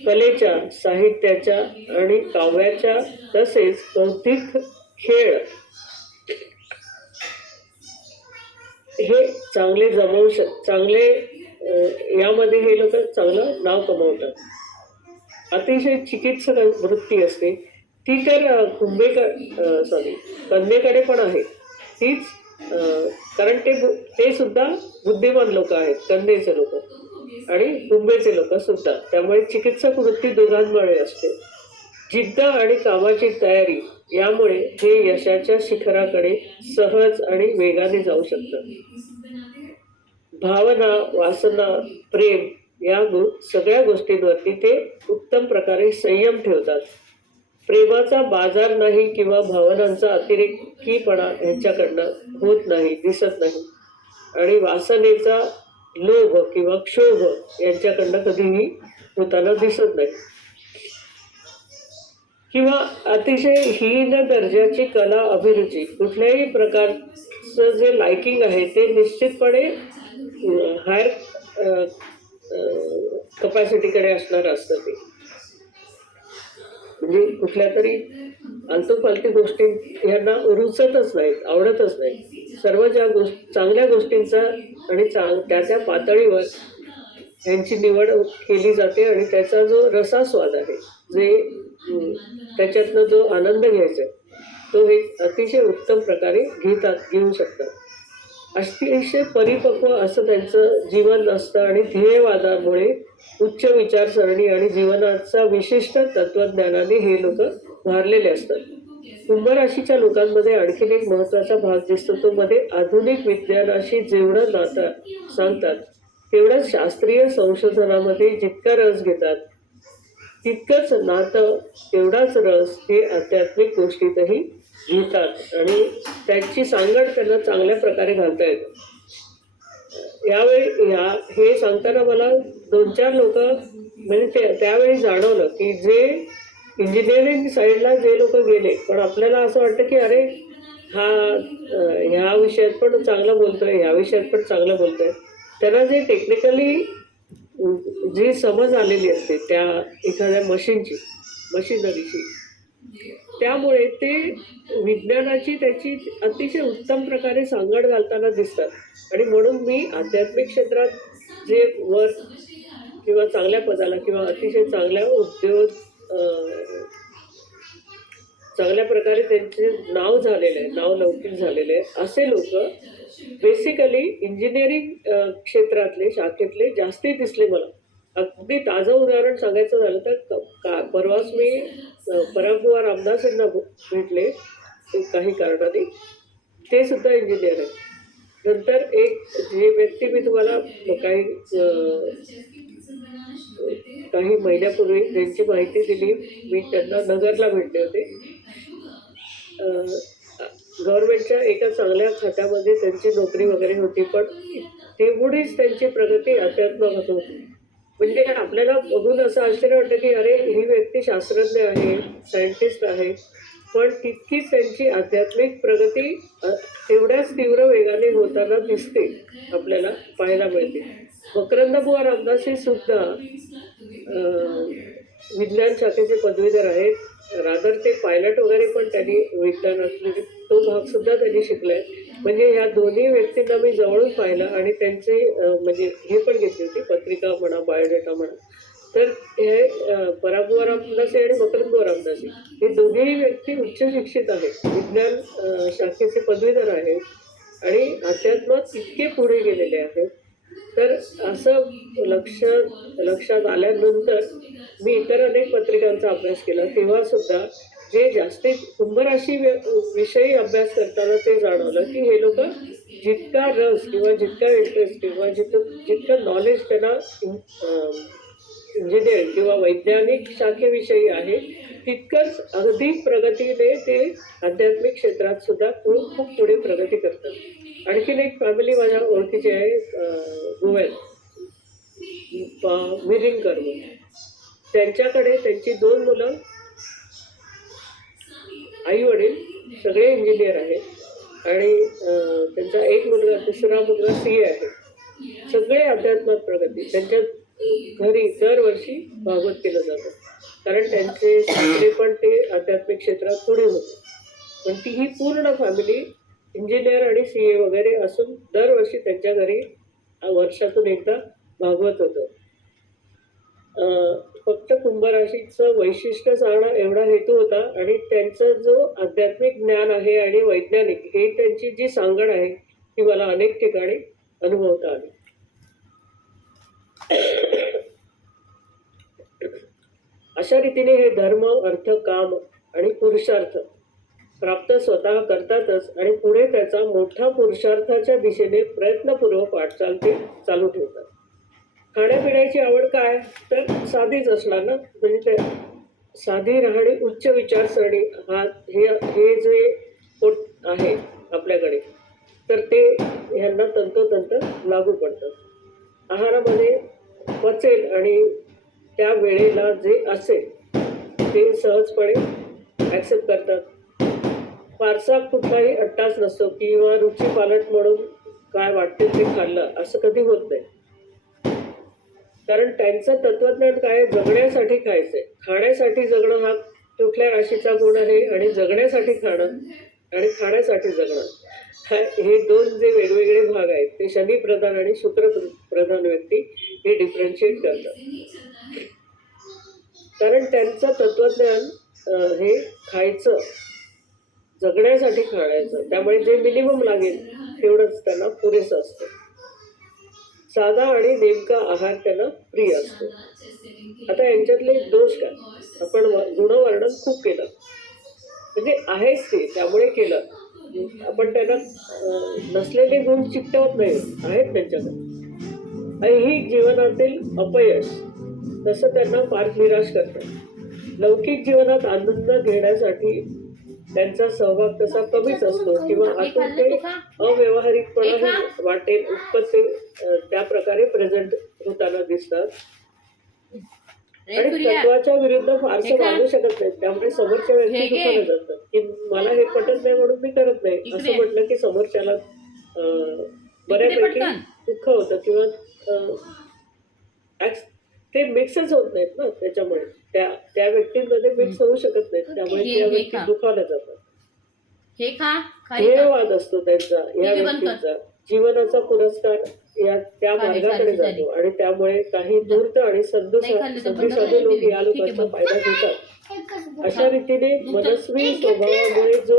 कलेच्या, साहित्याच्या आणि काव्याच्या तसेच बौद्धिक खेळ हे चांगले चांगले यामध्ये हे लोक चांगलं नाव कमवतात. अतिशय चिकित्सक वृत्ती असते ती तर कन्येकडे पण आहे तीच, कारण ते सुद्धा बुद्धिमान लोक आहेत, कन्येचे लोक आणि कुंभेचे लोक सुद्धा. त्यामुळे चिकित्सक वृत्ती दोघांमुळे असते. जिद्द आणि कामाची तयारी यामुळे हे यशाच्या शिखराकडे सहज आणि वेगाने जाऊ शकतात. भावना, वासना, प्रेम या सगळ्या गोष्टींवरती ते उत्तम प्रकारे संयम ठेवतात. प्रेमाचा बाजार नाही किंवा भावनांचा अतिरेकीपणा यांच्याकडनं होत नाही, दिसत नाही. आणि वासनेचा लोभ किंवा क्षोभ यांच्याकडनं कधीही होताना दिसत नाही. किंवा अतिशय हीन दर्जाची कला अभिरुची, कुठल्याही प्रकारचं जे लायकिंग आहे ते निश्चितपणे हायर कपॅसिटीकडे असणार असतं. ते म्हणजे कुठल्या तरी आलतोफालतू गोष्टी यांना रुचतच नाहीत, आवडतच नाही. सर्व ज्या चांगल्या गोष्टींचा आणि त्या पातळीवर यांची निवड केली जाते आणि त्याचा जो रसास्वाद आहे, जे त्याच्यातनं जो आनंद घ्यायचा तो हे अतिशय उत्तम प्रकारे घेऊ शकतात. अतिशय परिपक्व असं त्यांचं जीवन असतं आणि ध्येयवादामुळे उच्च विचारसरणी आणि जीवनाचा विशिष्ट तत्वज्ञानाने हे लोक भारलेले असतात. कुंभ राशीच्या लोकांमध्ये आणखीन एक महत्वाचा भाग दिसतो, तो मध्ये आधुनिक विज्ञानाशी जेवढं नातं सांगतात तेवढंच शास्त्रीय संशोधनामध्ये जितका रस घेतात तितकंच नातं, तेवढाच रस हे आध्यात्मिक गोष्टीतही घेतात आणि त्याची सांगड त्यांना चांगल्या प्रकारे घालता येतं. यावेळी हे सांगताना मला 2-4 लोक म्हणजे त्यावेळी जाणवलं की जे इंजिनिअरिंग साईडला जे लोक गेले पण आपल्याला असं वाटतं की अरे ह्या विषयात पण चांगलं बोलतोय, ह्या विषयात पण चांगलं बोलतोय, त्यांना जे टेक्निकली जी समज आलेली असते त्या एखाद्या मशिनरीची, त्यामुळे ते विज्ञानाची त्याची अतिशय उत्तम प्रकारे सांगड घालताना दिसतात. आणि म्हणून मी आध्यात्मिक क्षेत्रात जे वर किंवा चांगल्या पदाला किंवा अतिशय चांगल्या प्रकारे त्यांचे नाव झालेलं आहे, नाव लौकिक झालेले आहे, असे लोक बेसिकली इंजिनिअरिंग क्षेत्रातले, शाखेतले जास्ती दिसले मला. अगदी ताजं उदाहरण सांगायचं झालं तर परवाच मी परागबुवा रामदास यांना भेटले काही कारणाने, ते सुद्धा इंजिनियर आहेत. नंतर एक जे व्यक्ती मी तुम्हाला काही महिन्यापूर्वी त्यांची माहिती दिली, मी त्यांना नगरला भेटले होते. गव्हर्नमेंटच्या एका चांगल्या खात्यामध्ये त्यांची नोकरी वगैरे होती, पण तेवढीच त्यांची प्रगती अध्यात्मात होती. म्हणजे आपल्याला बघून असं आश्चर्य वाटतं की अरे ही व्यक्ती शास्त्रज्ञ आहे, सायंटिस्ट आहे, पण तितकीच त्यांची आध्यात्मिक प्रगती तेवढ्याच तीव्र वेगाने होताना दिसते, आपल्याला पाहायला मिळते. मकरंदबुवा रामदास हे सुद्धा विज्ञान शाखेचे पदवीधर आहेत. रादर ते पायलट वगैरे पण त्यांनी विज्ञानात म्हणजे तो भाग सुद्धा त्यांनी शिकलाय. म्हणजे ह्या दोन्ही व्यक्तींना मी जवळून पाहिलं आणि त्यांचे म्हणजे हे पण घेतली होती पत्रिका म्हणा, बायोडेटा म्हणा. तर हे परागुआ रामदासी आणि मकरंद रामदासी हे दोघेही व्यक्ती उच्च शिक्षित आहेत, विज्ञान शाखेचे पदवीधर आहेत आणि अध्यात्मात इतके पुढे गेलेले आहेत. तर असं लक्षात आल्यानंतर मी इतर अनेक पत्रिकांचा अभ्यास केला. तेव्हा सुद्धा जे जास्तीत कुंभराशी विषयी अभ्यास करताना ते जाणवलं की हे लोक जितका रस किंवा जितका इंटरेस्ट किंवा जितकं नॉलेज त्यांना इंजिनिअर किंवा वैज्ञानिक शाखेविषयी आहे तितकंच अधिक प्रगतीने ते आध्यात्मिक क्षेत्रात सुद्धा खूप पुढे प्रगती करतात. आणखीन एक फॅमिली माझ्या ओळखीची आहे गोव्यात, मिरिंगकर म्हणून. त्यांच्याकडे त्यांची 2 मुलं, आई वडील सगळे इंजिनियर आहेत आणि त्यांचा एक मुलगा, दुसरा मुलगा CA आहे. सगळे अध्यात्मात प्रगती. त्यांच्या घरी दरवर्षी भागवत केलं जातं कारण त्यांचे सासरे पण ते आध्यात्मिक क्षेत्रात पुढे होते. पण ती ही पूर्ण फॅमिली इंजिनियर आणि CA वगैरे असून दरवर्षी त्यांच्या घरी वर्षातून एकदा भागवत होतं. फक्त कुंभराशीचं वैशिष्ट्य सांगणं एवढा हेतू होता आणि त्यांचं जो आध्यात्मिक ज्ञान आहे आणि वैज्ञानिक हे त्यांची जी सांगड आहे ती मला अनेक ठिकाणी अनुभवता आली. अशा रीतीने हे धर्म, अर्थ, काम आणि पुरुषार्थ प्राप्त स्वतः करतातच आणि पुढे त्याचा मोठ्या पुरुषार्थाच्या दिशेने प्रयत्नपूर्वक वाटचाल ते चालू ठेवतात. खाण्यापिण्याची आवड काय तर साधीच असणार ना, म्हणजे ते साधी राहणी, उच्च विचारसरणी हे जे पोट आहे आपल्याकडे तर ते ह्यांना तंतोतंत लागू पडतं. आहारामध्ये पचेल आणि त्या वेळेला जे असेल ते सहजपणे ॲक्सेप्ट करतात. फारसा कुठलाही अट्टास नसतो किंवा रुची पालट म्हणून काय वाटते ते खाल्लं असं कधी होत नाही. कारण त्यांचं तत्वज्ञान काय, जगण्यासाठी खायचंय. खाण्यासाठी जगणं हा कुठल्या राशीचा गुण आहे आणि जगण्यासाठी खाणं आणि खाण्यासाठी जगणं हे 2 जे वेगवेगळे भाग आहेत ते शनी प्रधान आणि शुक्र प्रधान व्यक्ती हे डिफरन्शिएट करतात. कारण त्यांचं तत्वज्ञान हे खायचं, जगण्यासाठी खाण्याचं, त्यामुळे जे मिनिमम लागेल तेवढंच त्यांना पुरेसं असतं. साधा आणि नेमका आहार त्यांना प्रिय असतो. आता यांच्यातले दोष काय, आपण गुणवर्णन खूप केलं, म्हणजे आहेच ते त्यामुळे केलं. आपण त्यांना नसलेले गुण चिकटवत नाही, आहेत त्यांच्याकडे. ही जीवनातील अपयश तसं त्यांना फार निराश करतं. लौकिक जीवनात आनंद घेण्यासाठी त्यांचा सहभाग तसा कमीच असतो किंवा आतून ते अव्यवहारिकपणाही वाटेल इतपत ते त्या प्रकारे प्रेझेंट होताना दिसतात आणि तत्वाच्या विरुद्ध फारसं वागू शकत नाहीत. त्यामुळे समोरच्या व्यक्ती दुखावलं जातात की मला हे पटत नाही म्हणून मी करत नाही असं म्हटलं की समोरच्याला बऱ्यापैकी दुःख होतं किंवा ते मिक्सच होत नाहीत ना, त्याच्यामुळे त्या व्यक्तींमध्ये मिक्स होऊ शकत नाहीत, त्यामुळे त्या व्यक्ती दुखावल्या जातात. ध्येयवाद असतो त्यांचा, या व्यक्तींचा जीवनाचा पुरस्कार त्या मार्गाकडे जातो आणि त्यामुळे काही धूर्त आणि सद्दुसाधू लोक या लोकांचा फायदा घेतात. अशा रीतीने मनस्वी स्वभावामुळे जो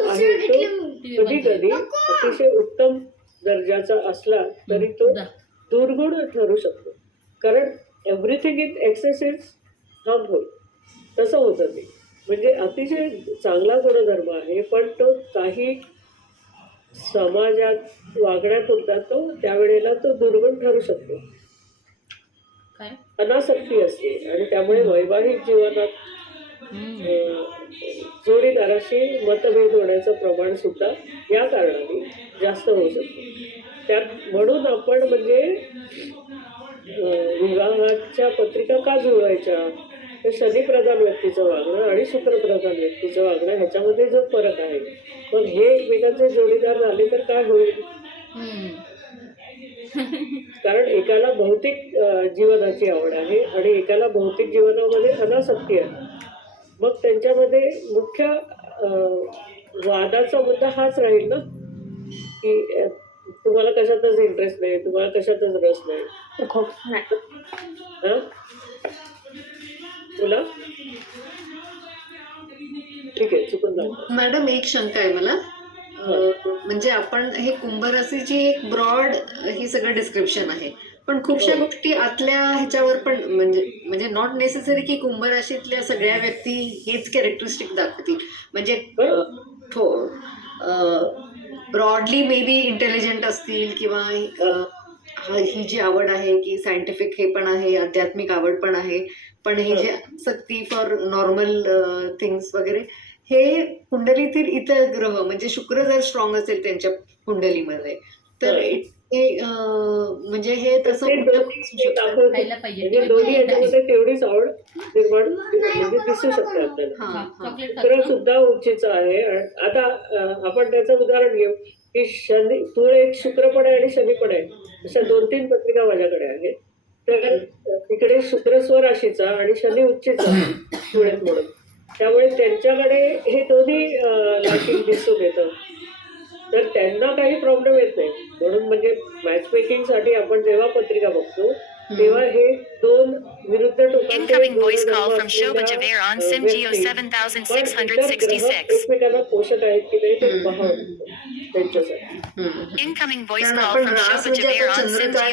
आहे तो कधी कधी अतिशय उत्तम दर्जाचा असला तरी तो दुर्गुण ठरू शकतो. कारण everything in excess is harmful, तसं होतं ते. म्हणजे अतिशय चांगला गुणधर्म आहे पण तो काही समाजात वागण्यापुरता तो त्यावेळेला तो दुर्गुण ठरू शकतो. अनासक्ती असते आणि त्यामुळे वैवाहिक जीवनात जोडीदाराशी मतभेद होण्याचं प्रमाण सुद्धा या कारणाने जास्त होऊ शकतं. त्यात म्हणून आपण म्हणजे विवाहाच्या पत्रिका का जुळवायच्या, तर शनिप्रधान व्यक्तीचं वागणं आणि शुक्रप्रधान व्यक्तीचं वागणं ह्याच्यामध्ये जो फरक आहे. पण हे एकमेकांचे जोडीदार झाले तर काय होईल, कारण एकाला भौतिक जीवनाची आवड आहे आणि एकाला भौतिक जीवनामध्ये अनासक्ती आहे. मग त्यांच्यामध्ये मुख्य वादाचा मुद्दा हाच राहील ना की तुम्हाला कशातच इंटरेस्ट नाही, तुम्हाला कशातच रस नाही. हं? बोला. ठीक आहे, चुकून झालं. मॅडम एक शंका आहे मला. म्हणजे आपण हे कुंभ राशीची एक ब्रॉड ही सगळं डिस्क्रिप्शन आहे, पण खूपशा गोष्टी आतल्या ह्याच्यावर पण म्हणजे नॉट नेसेसरी की कुंभ राशीतल्या सगळ्या व्यक्ती हेच कॅरेक्टरिस्टिक दाखवतील. म्हणजे ब्रॉडली मे बी इंटेलिजंट असतील किंवा ही जी आवड आहे की सायंटिफिक हे पण आहे, आध्यात्मिक आवड पण आहे, पण हे जे सक्ती फॉर नॉर्मल थिंग्स वगैरे हे कुंडलीतील इतर ग्रह म्हणजे शुक्र जर स्ट्रॉंग असेल त्यांच्या कुंडलीमध्ये तर हे म्हणजे हे तसं ते दोन्ही म्हणजे दोन्ही याच्यामध्ये तेवढीच आवड निर्माण म्हणजे दिसू शकते आपल्याला. शुक्र सुद्धा उंचीचा आहे. आणि आता आपण त्याचं उदाहरण घेऊ की शनी, तू एक शुक्र पण आहे आणि शनी पण आहे, अशा 2-3 पत्रिका माझ्याकडे आहेत. तर तिकडे शुक्र स्वराशीचा आणि शनी उच्चीचा तुळेत म्हणून, त्यामुळे त्यांच्याकडे हे दोन्ही लॅकिंग दिसून येतं. तर त्यांना काही प्रॉब्लेम येत नाही. म्हणून म्हणजे मॅच मेकिंगसाठी आपण जेव्हा पत्रिका बघतो तेव्हा हे दोन विरुद्ध एकमेकांना पोषक आहेत की नाही ते पाहावं त्यांच्यासाठी. कारण आपण रास म्हणजे आता चंद्र काय